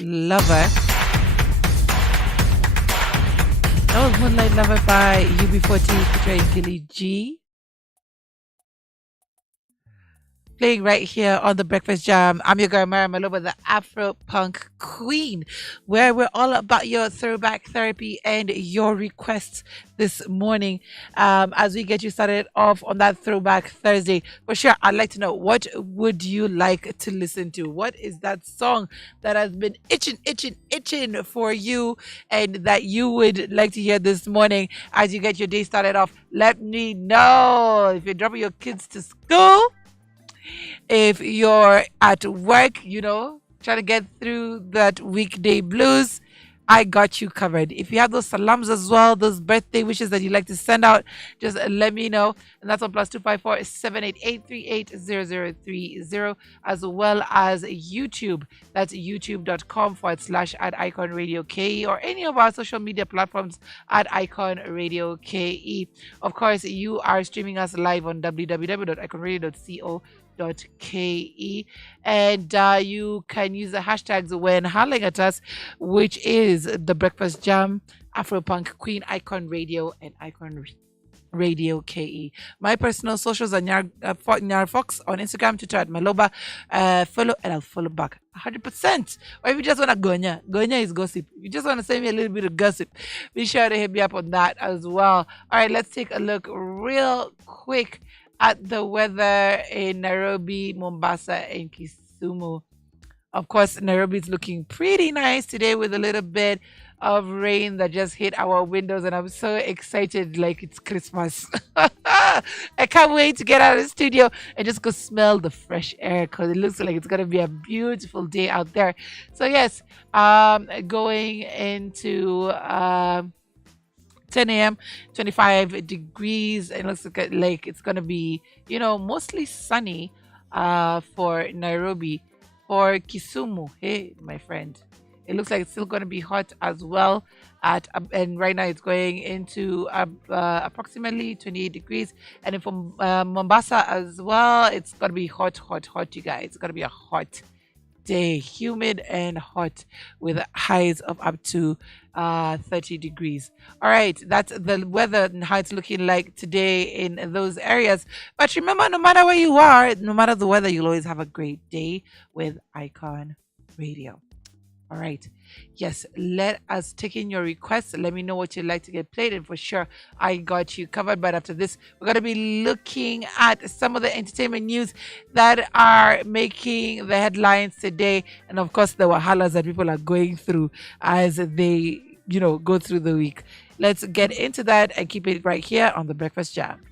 Lover. That was Moonlight Lover by UB40 featuring Gilly G. Playing right here on the Breakfast Jam. I'm your girl Mara Maloba, the Afro Punk Queen, where we're all about your throwback therapy and your requests this morning. As we get you started off on that Throwback Thursday, for sure, I'd like to know, what would you like to listen to? What is that song that has been itching for you and that you would like to hear this morning as you get your day started off? Let me know. If you're dropping your kids to school, if you're at work, trying to get through that weekday blues, I got you covered. If you have those salams as well, those birthday wishes that you like to send out, just let me know. And that's on +254 788 380030, as well as YouTube. That's youtube.com/at Icon KE, or any of our social media platforms at Icon Radio KE. Of course, you are streaming us live on www.iconradio.co.ke, and you can use the hashtags when hollering at us, which is the Breakfast Jam, Afropunk Queen, Icon Radio, and Icon Radio KE. My personal socials are Nyar Fox on Instagram, Twitter at Maloba. Follow and I'll follow back 100%. Or if you just want to Gonya is gossip. If you just want to send me a little bit of gossip, be sure to hit me up on that as well. All right, let's take a look real quick at the weather in Nairobi, Mombasa, and Kisumu. Of course, Nairobi is looking pretty nice today with a little bit of rain that just hit our windows, and I'm so excited like it's Christmas. I can't wait to get out of the studio and just go smell the fresh air, because it looks like it's going to be a beautiful day out there. So yes, going into 10 a.m., 25 degrees. It looks like it's going to be, mostly sunny for Nairobi. For Kisumu, hey, my friend, it looks like it's still going to be hot as well. And right now it's going into approximately 28 degrees. And then from Mombasa as well, it's going to be hot, you guys. It's going to be a hot day, humid and hot, with highs of up to 30 degrees. All right, that's the weather and how it's looking like today in those areas. But remember, no matter where you are, no matter the weather, you'll always have a great day with Icon Radio. All right. Yes, let us take in your requests. Let me know what you'd like to get played, and for sure, I got you covered. But after this, we're going to be looking at some of the entertainment news that are making the headlines today. And of course, the wahalas that people are going through as they, go through the week. Let's get into that and keep it right here on the Breakfast Jam.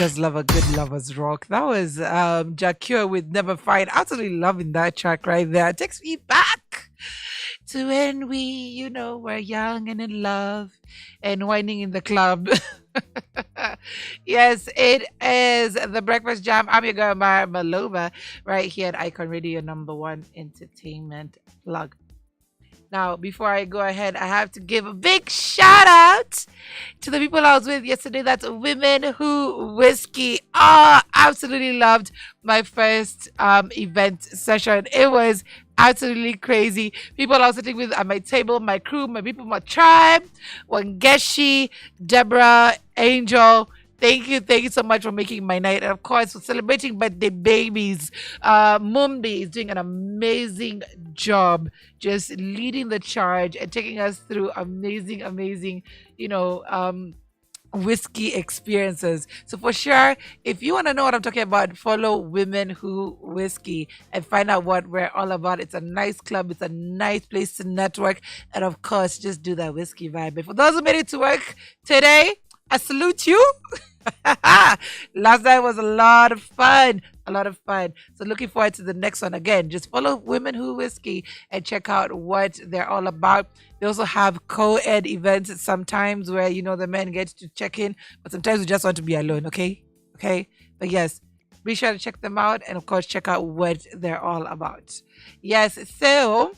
just love a good lover's rock. That was Jacure with Never Find. Absolutely loving that track right there. It takes me back to when we, were young and in love and whining in the club. Yes, it is the Breakfast Jam. I'm your girl, Mara Malova, right here at Icon Radio, number one entertainment plug. Now, before I go ahead, I have to give a big shout out to the people I was with yesterday. That's Women Who Whiskey. Oh, absolutely loved my first event session. It was absolutely crazy. People I was sitting with at my table, my crew, my people, my tribe, Wangeshi, Deborah, Angel. Thank you so much for making my night, and of course for celebrating birthday babies. Mumbi is doing an amazing job, just leading the charge and taking us through amazing, you know, um, whiskey experiences. So for sure, if you want to know what I'm talking about, follow Women Who Whiskey and find out what we're all about. It's a nice club, it's a nice place to network, and of course, just do that whiskey vibe. But for those who made it to work today, I salute you. Last night was a lot of fun. A lot of fun. So looking forward to the next one. Again, just follow Women Who Whiskey and check out what they're all about. They also have co-ed events sometimes where the men get to check in, but sometimes we just want to be alone, okay? Okay. But yes, be sure to check them out and of course check out what they're all about. Yes, so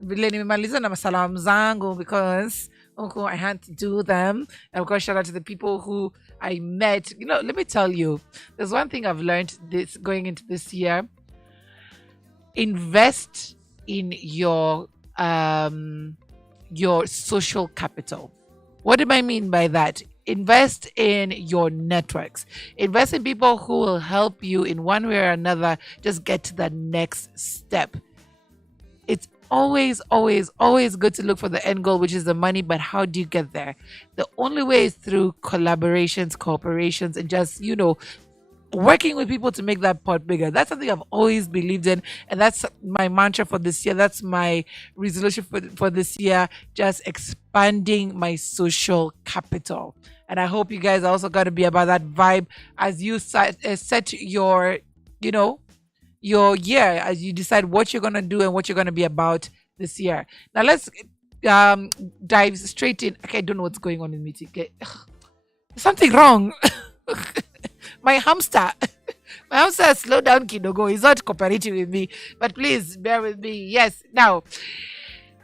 vile nimemaliza na masalamu zangu because I had to do them. And of course, shout out to the people who I met. Let me tell you, there's one thing I've learned this going into this year. Invest in your social capital. What do I mean by that? Invest in your networks. Invest in people who will help you in one way or another just get to the next step. It's always good to look for the end goal, which is the money, but how do you get there? The only way is through collaborations, cooperations, and just working with people to make that pot bigger. That's something I've always believed in, and that's my mantra for this year. That's my resolution for this year, just expanding my social capital. And I hope you guys are also going to be about that vibe as you set your year, as you decide what you're going to do and what you're going to be about this year. Now let's dive straight in. Okay, I don't know what's going on in me. Okay. Something wrong. my hamster has slowed down kidogo. He's not cooperating with me, but please bear with me. Yes, now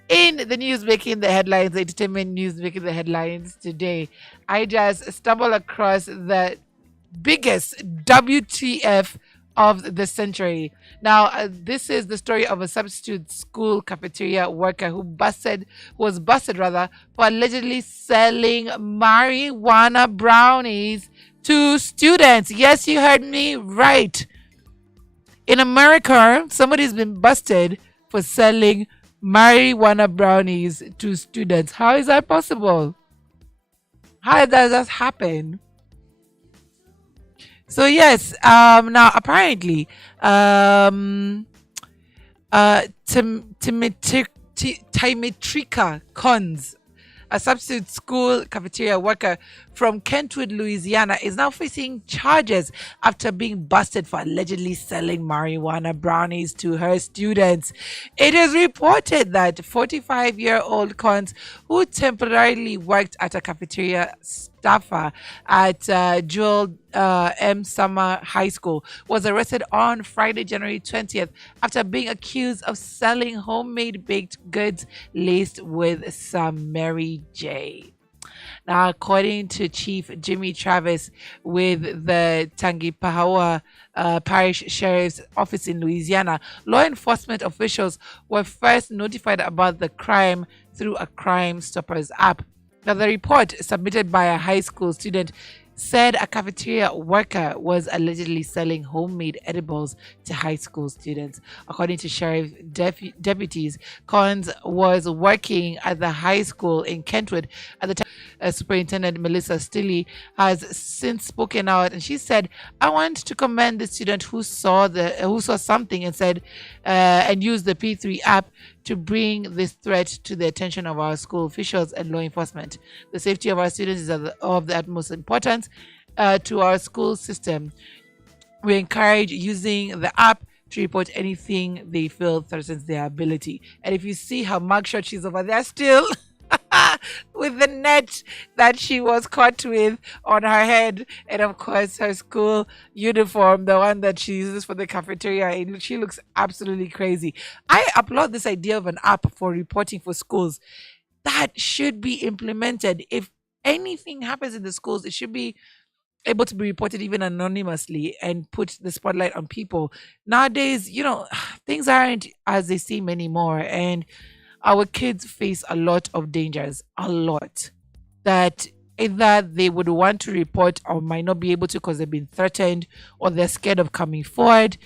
in the news making the headlines, the entertainment news making the headlines today, I just stumbled across the biggest WTF of the century. Now, this is the story of a substitute school cafeteria worker who was busted for allegedly selling marijuana brownies to students. Yes, you heard me right. In America, somebody's been busted for selling marijuana brownies to students. How is that possible? How does that happen? So yes, now apparently, Timetrika Cons, a substitute school cafeteria worker from Kentwood, Louisiana, is now facing charges after being busted for allegedly selling marijuana brownies to her students. It is reported that 45-year-old Cons, who temporarily worked at a cafeteria staffer at Jewel M. Summer High School, was arrested on Friday, January 20th, after being accused of selling homemade baked goods laced with some Mary J. Now, according to Chief Jimmy Travis with the Tangipahoa Parish Sheriff's Office in Louisiana, law enforcement officials were first notified about the crime through a Crime Stoppers app. Now, the report submitted by a high school student said a cafeteria worker was allegedly selling homemade edibles to high school students. According to sheriff deputies, Cons was working at the high school in Kentwood at the time. Superintendent Melissa Stilley has since spoken out, and she said, "I want to commend the student who saw something and said and used the P3 app to bring this threat to the attention of our school officials and law enforcement. The safety of our students is of the utmost importance, to our school system. We encourage using the app to report anything they feel threatens their ability. And if you see her mugshot, she's over there still with the net that she was caught with on her head, and of course her school uniform, the one that she uses for the cafeteria. And she looks absolutely crazy. I applaud this idea of an app for reporting for schools. That should be implemented. If anything happens in the schools, it should be able to be reported even anonymously and put the spotlight on people. Nowadays, things aren't as they seem anymore. And our kids face a lot of dangers, a lot, that either they would want to report or might not be able to because they've been threatened, or they're scared of coming forward,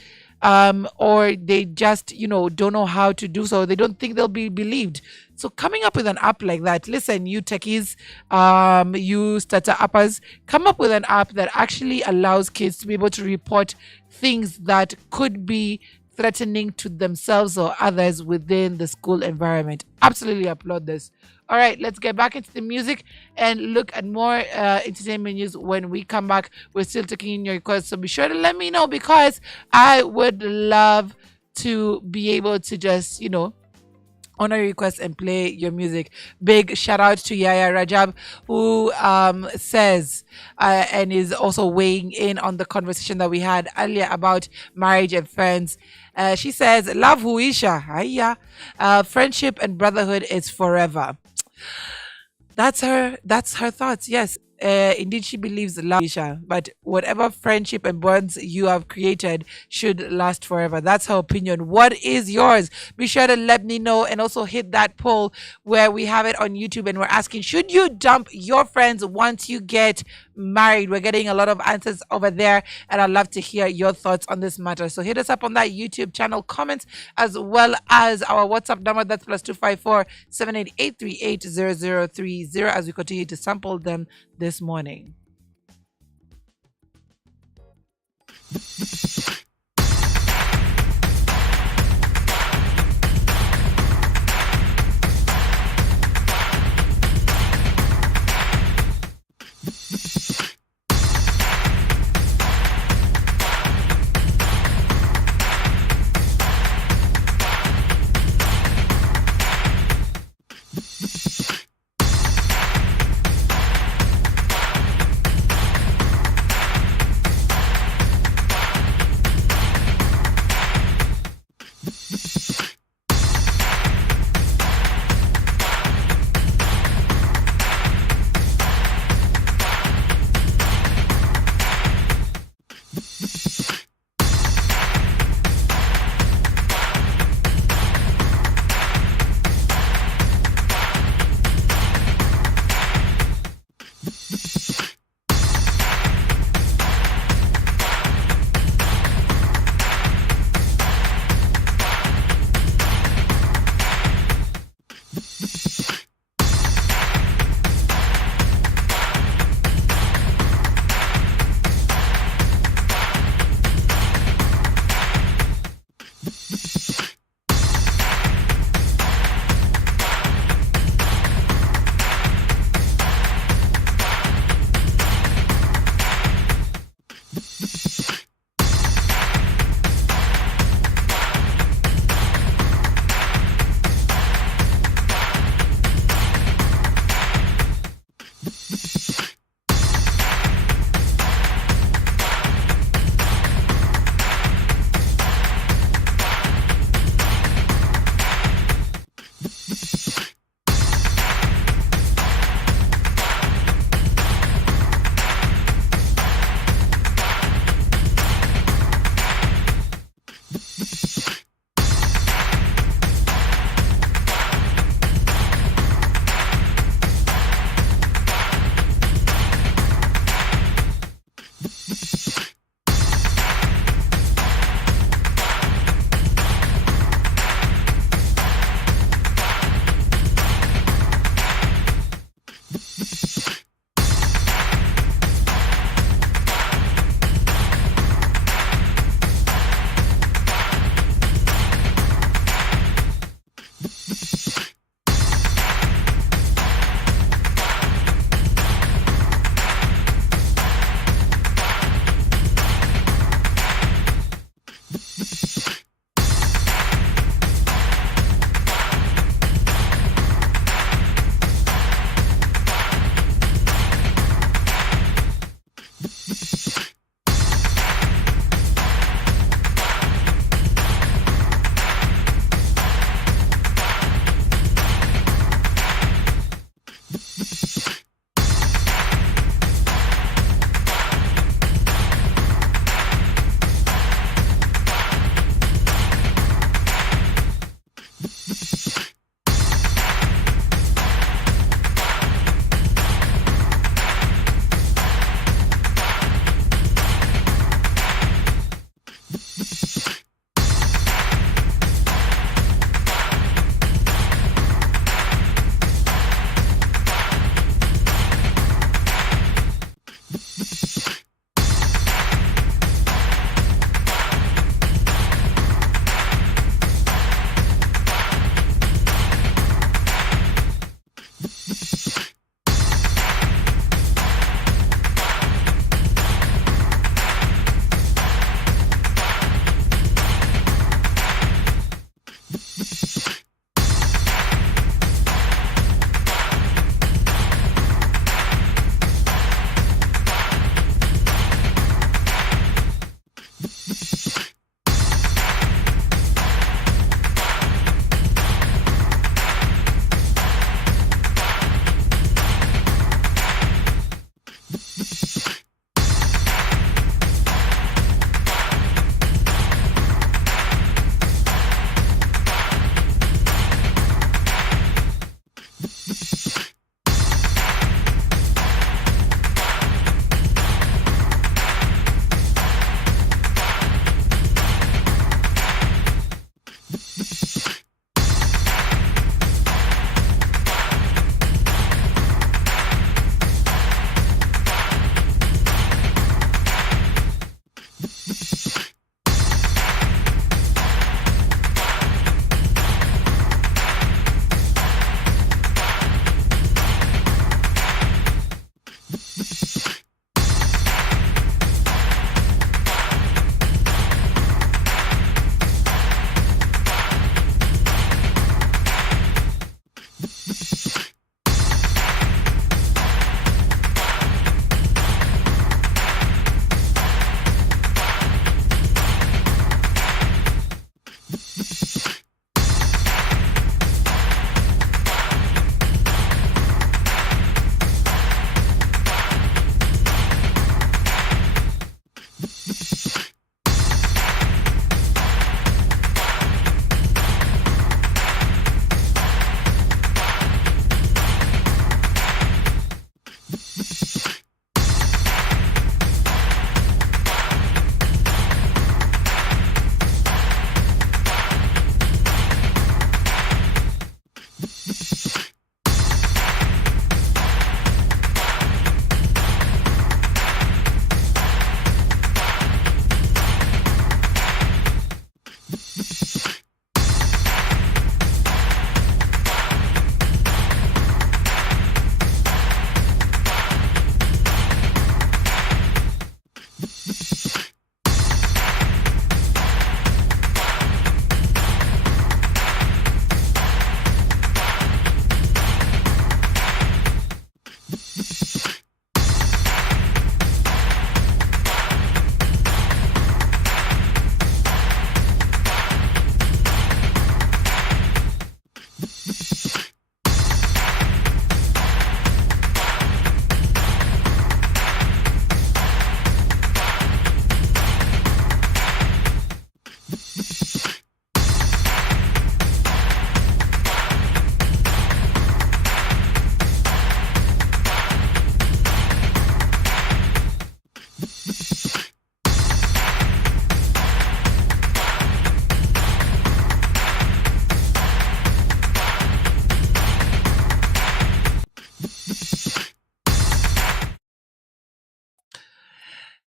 or they just don't know how to do so. They don't think they'll be believed. So coming up with an app like that, listen, you techies, you starter uppers, come up with an app that actually allows kids to be able to report things that could be threatening to themselves or others within the school environment. Absolutely applaud this. All right, let's get back into the music and look at more entertainment news. When we come back, we're still taking in your requests, so be sure to let me know, because I would love to be able to just, honor your requests and play your music. Big shout out to Yaya Rajab, who says and is also weighing in on the conversation that we had earlier about marriage and friends. She says, love huisha, haya. Friendship and brotherhood is forever. That's her thoughts. Yes. Indeed, she believes love, Isha, but whatever friendship and bonds you have created should last forever. That's her opinion. What is yours? Be sure to let me know, and also hit that poll where we have it on YouTube, and we're asking, should you dump your friends once you get married? We're getting a lot of answers over there, and I'd love to hear your thoughts on this matter. So hit us up on that YouTube channel, comments, as well as our WhatsApp number. That's +254 788 0030, as we continue to sample them this morning.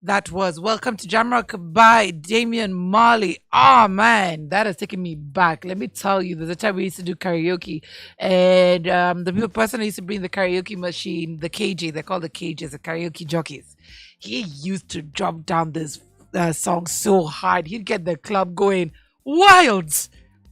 That was Welcome to Jamrock by Damian Marley. Oh man, that has taken me back. Let me tell you, there's a time we used to do karaoke, and the person who used to bring the karaoke machine, the KJ, they're called the KJs, the karaoke jockeys. He used to drop down this song so hard, he'd get the club going wild,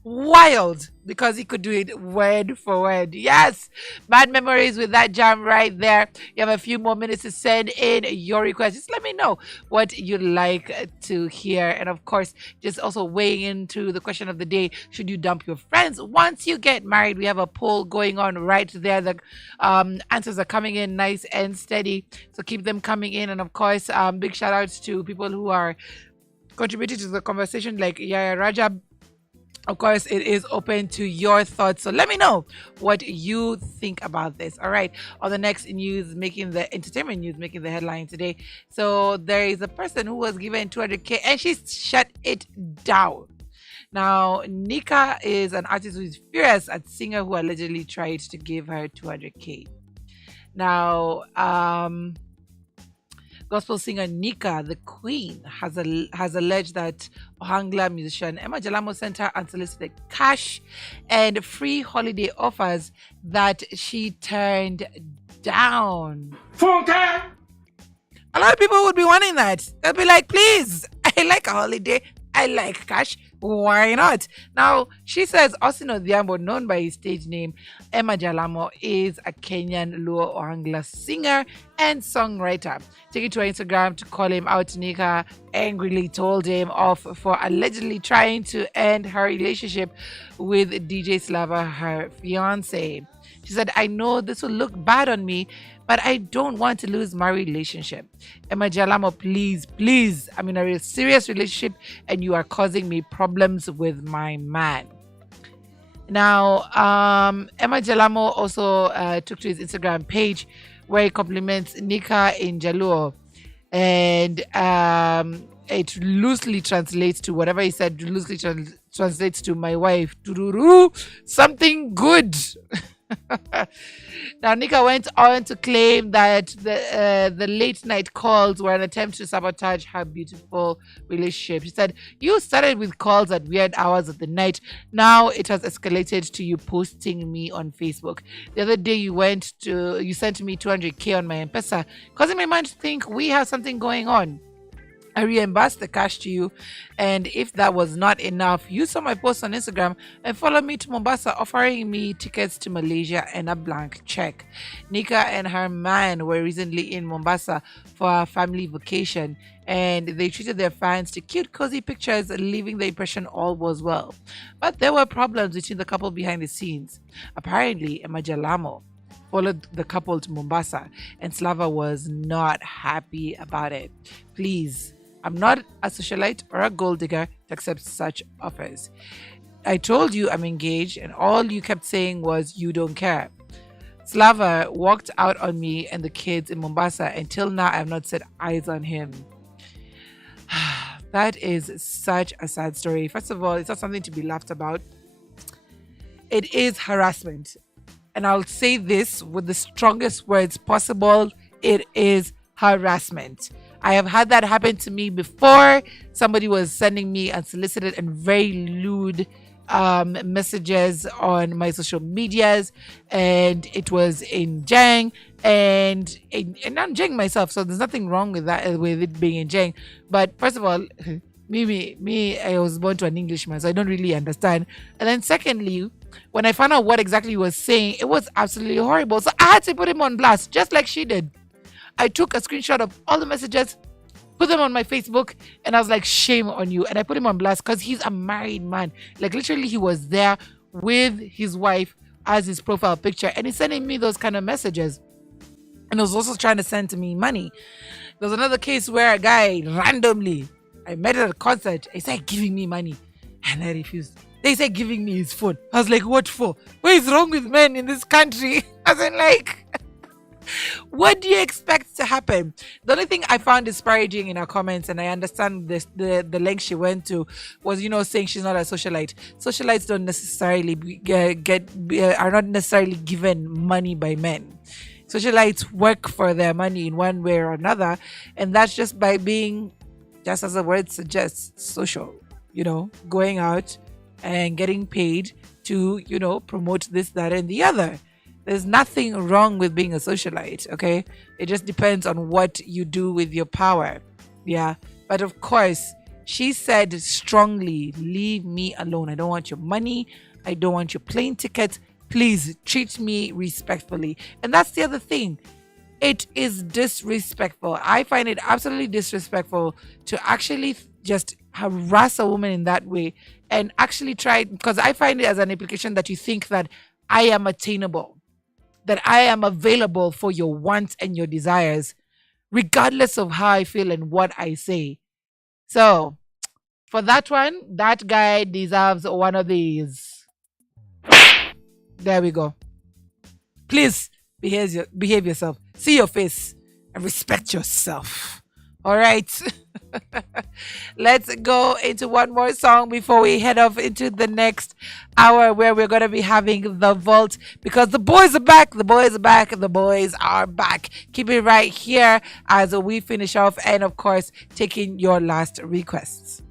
wild, because he could do it word for word. Yes, bad memories with that jam right there. You have a few more minutes to send in your request. Just let me know what you'd like to hear. And of course, just also weighing into the question of the day: should you dump your friends once you get married? We have a poll going on right there. The answers are coming in nice and steady. So keep them coming in. And of course, big shout outs to people who are contributing to the conversation, like Yaya Rajab. Of course, it is open to your thoughts. So let me know what you think about this. All right. On the next news, making the entertainment news, making the headline today. So there is a person who was given 200K and she's shut it down. Now, Nika is an artist who is furious at singer who allegedly tried to give her 200K. Now, gospel singer Nika, the Queen, has alleged that Ohangla musician Emma Jalamo sent her unsolicited cash and free holiday offers that she turned down. Funke! A lot of people would be wanting that. They'll be like, please, I like a holiday. I like cash. Why not? Now, she says Austin Odhiambo, known by his stage name Emma Jalamo, is a Kenyan Luo Ohangla singer and songwriter. Taking to her Instagram to call him out, Nika angrily told him off for allegedly trying to end her relationship with DJ Slava, her fiance. She said, I know this will look bad on me, but I don't want to lose my relationship. Emma Jalamo, please, I'm in a serious relationship and you are causing me problems with my man. Now, Emma Jalamo also took to his Instagram page where he compliments Nika in Jaluo. And it loosely translates to whatever he said, translates to my wife, something good. Now, Nika went on to claim that the late night calls were an attempt to sabotage her beautiful relationship. She said, you started with calls at weird hours of the night. Now it has escalated to you posting me on Facebook. The other day you sent me 200K on my M-Pesa, causing my mind to think we have something going on. I reimbursed the cash to you, and if that was not enough, you saw my post on Instagram and followed me to Mombasa, offering me tickets to Malaysia and a blank check. Nika and her man were recently in Mombasa for a family vacation, and they treated their fans to cute, cozy pictures, leaving the impression all was well. But there were problems between the couple behind the scenes. Apparently, Emma Jalamo followed the couple to Mombasa, and Slava was not happy about it. Please, I'm not a socialite or a gold digger to accept such offers. I told you I'm engaged, and all you kept saying was you don't care. Slava walked out on me and the kids in Mombasa. Until now, I have not set eyes on him. That is such a sad story. First of all, it's not something to be laughed about. It is harassment. And I'll say this with the strongest words possible. It is harassment. I have had that happen to me before. Somebody was sending me unsolicited and very lewd messages on my social medias, and it was in Jang, and I'm Jang myself, so there's nothing wrong with that, with it being in Jang. But first of all, me, I was born to an Englishman, so I don't really understand. And then secondly, when I found out what exactly he was saying, it was absolutely horrible. So I had to put him on blast, just like she did. I took a screenshot of all the messages, put them on my Facebook, and I was like, shame on you. And I put him on blast because he's a married man. Like, literally, he was there with his wife as his profile picture, and he's sending me those kind of messages. And he was also trying to send to me money. There was another case where a guy randomly, I met at a concert, he said giving me money, and I refused. They said giving me his phone. I was like, what for? What is wrong with men in this country? I was like, what do you expect to happen? The only thing I found disparaging in her comments, and I understand this, the length she went to, was, saying she's not a socialite. Socialites don't necessarily are not necessarily given money by men. Socialites work for their money in one way or another, and that's just by being, just as the word suggests, social. Going out and getting paid to, promote this, that, and the other. There's nothing wrong with being a socialite, okay? It just depends on what you do with your power. Yeah. But of course, she said strongly, leave me alone. I don't want your money. I don't want your plane ticket. Please treat me respectfully. And that's the other thing. It is disrespectful. I find it absolutely disrespectful to actually just harass a woman in that way and actually try, because I find it as an implication that you think that I am attainable, that I am available for your wants and your desires, regardless of how I feel and what I say. So, for that one, that guy deserves one of these. There we go. Please behave yourself. See your face and respect yourself. All right. Let's go into one more song before we head off into the next hour, where we're going to be having The Vault, because the boys are back. The boys are back. The boys are back. Keep it right here as we finish off, and of course, taking your last requests.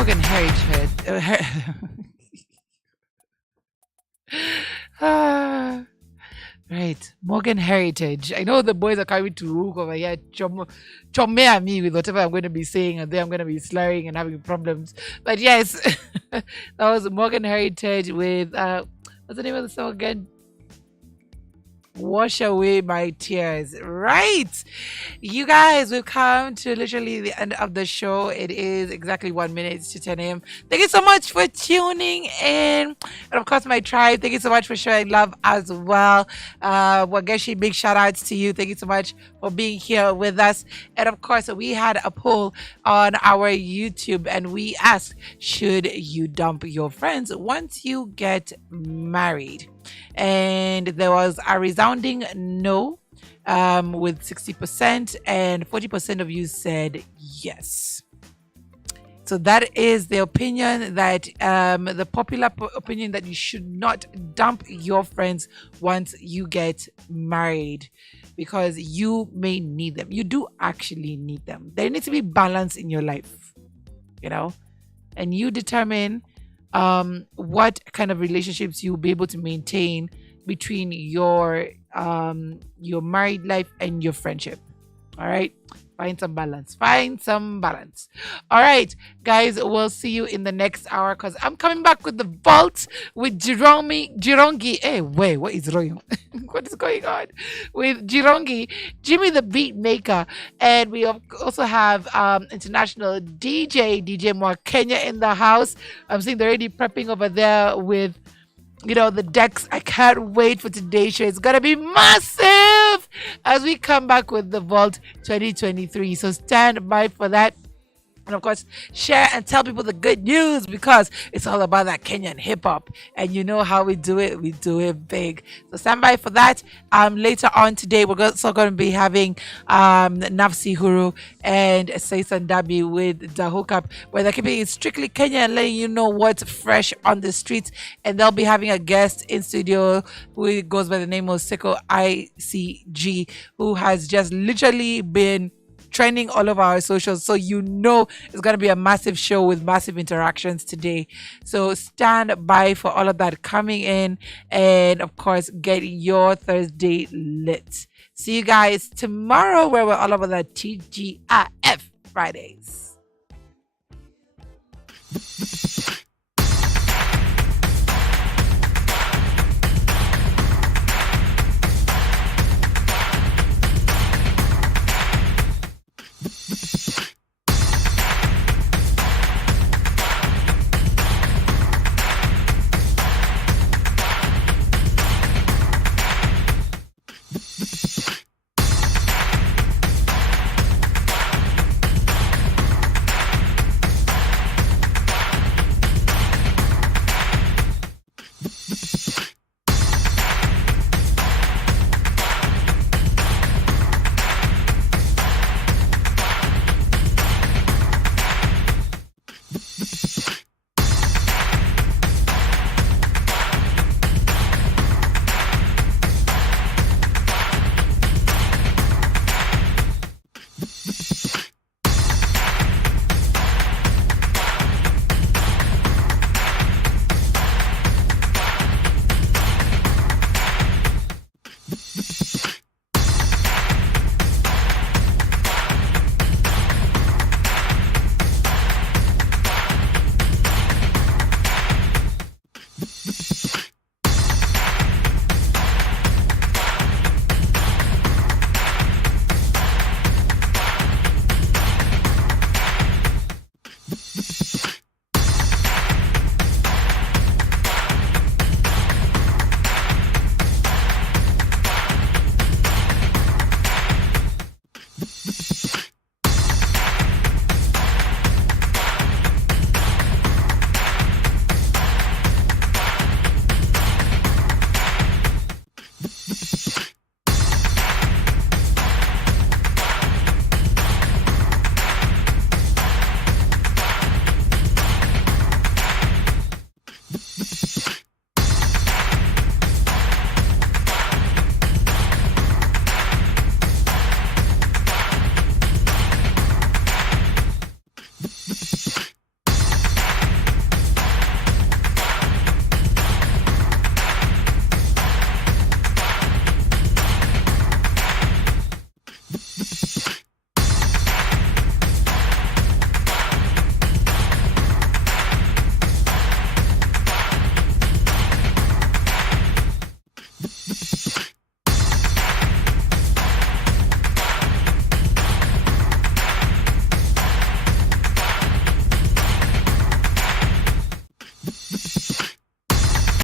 Morgan Heritage. Ah, right. Morgan Heritage. I know the boys are coming to Rook over here. Chome at me with whatever I'm going to be saying, and then I'm going to be slurring and having problems. But yes, that was Morgan Heritage with what's the name of the song again? Wash away my tears. Right. You guys, we've come to literally the end of the show. It is exactly 1 minute to 10 a.m. Thank you so much for tuning in. And of course, my tribe, thank you so much for showing love as well. Wageshi, big shout outs to you. Thank you so much for being here with us. And of course, we had a poll on our YouTube and we asked, should you dump your friends once you get married? And there was a resounding no, with 60%, and 40% of you said yes. So that is the opinion that the popular opinion that you should not dump your friends once you get married, because you may need them. You do actually need them. There needs to be balance in your life, and you determine what kind of relationships you'll be able to maintain between your married life and your friendship. All right, find some balance. All right, guys, we'll see you in the next hour, because I'm coming back with the vault with Jirongi. Hey, wait, what is wrong? What is going on with Jirongi, Jimmy the beat maker? And we also have international DJ Mwa Kenya in the house. I'm seeing they're already prepping over there with the decks. I can't wait for today's show. It's gonna be massive as we come back with the Vault 2023. So stand by for that. And of course, share and tell people the good news, because it's all about that Kenyan hip hop. And you know how we do it. We do it big. So stand by for that. Later on today, we're also going to be having Nafsi Huru and Saisan Dabi with the hookup, where they're keeping it strictly Kenyan and letting you know what's fresh on the streets. And they'll be having a guest in studio who goes by the name of Seko ICG, who has just literally been trending all over our socials. So it's going to be a massive show with massive interactions today. So stand by for all of that coming in. And of course, get your Thursday lit. See you guys tomorrow, where we're all over the TGIF Fridays.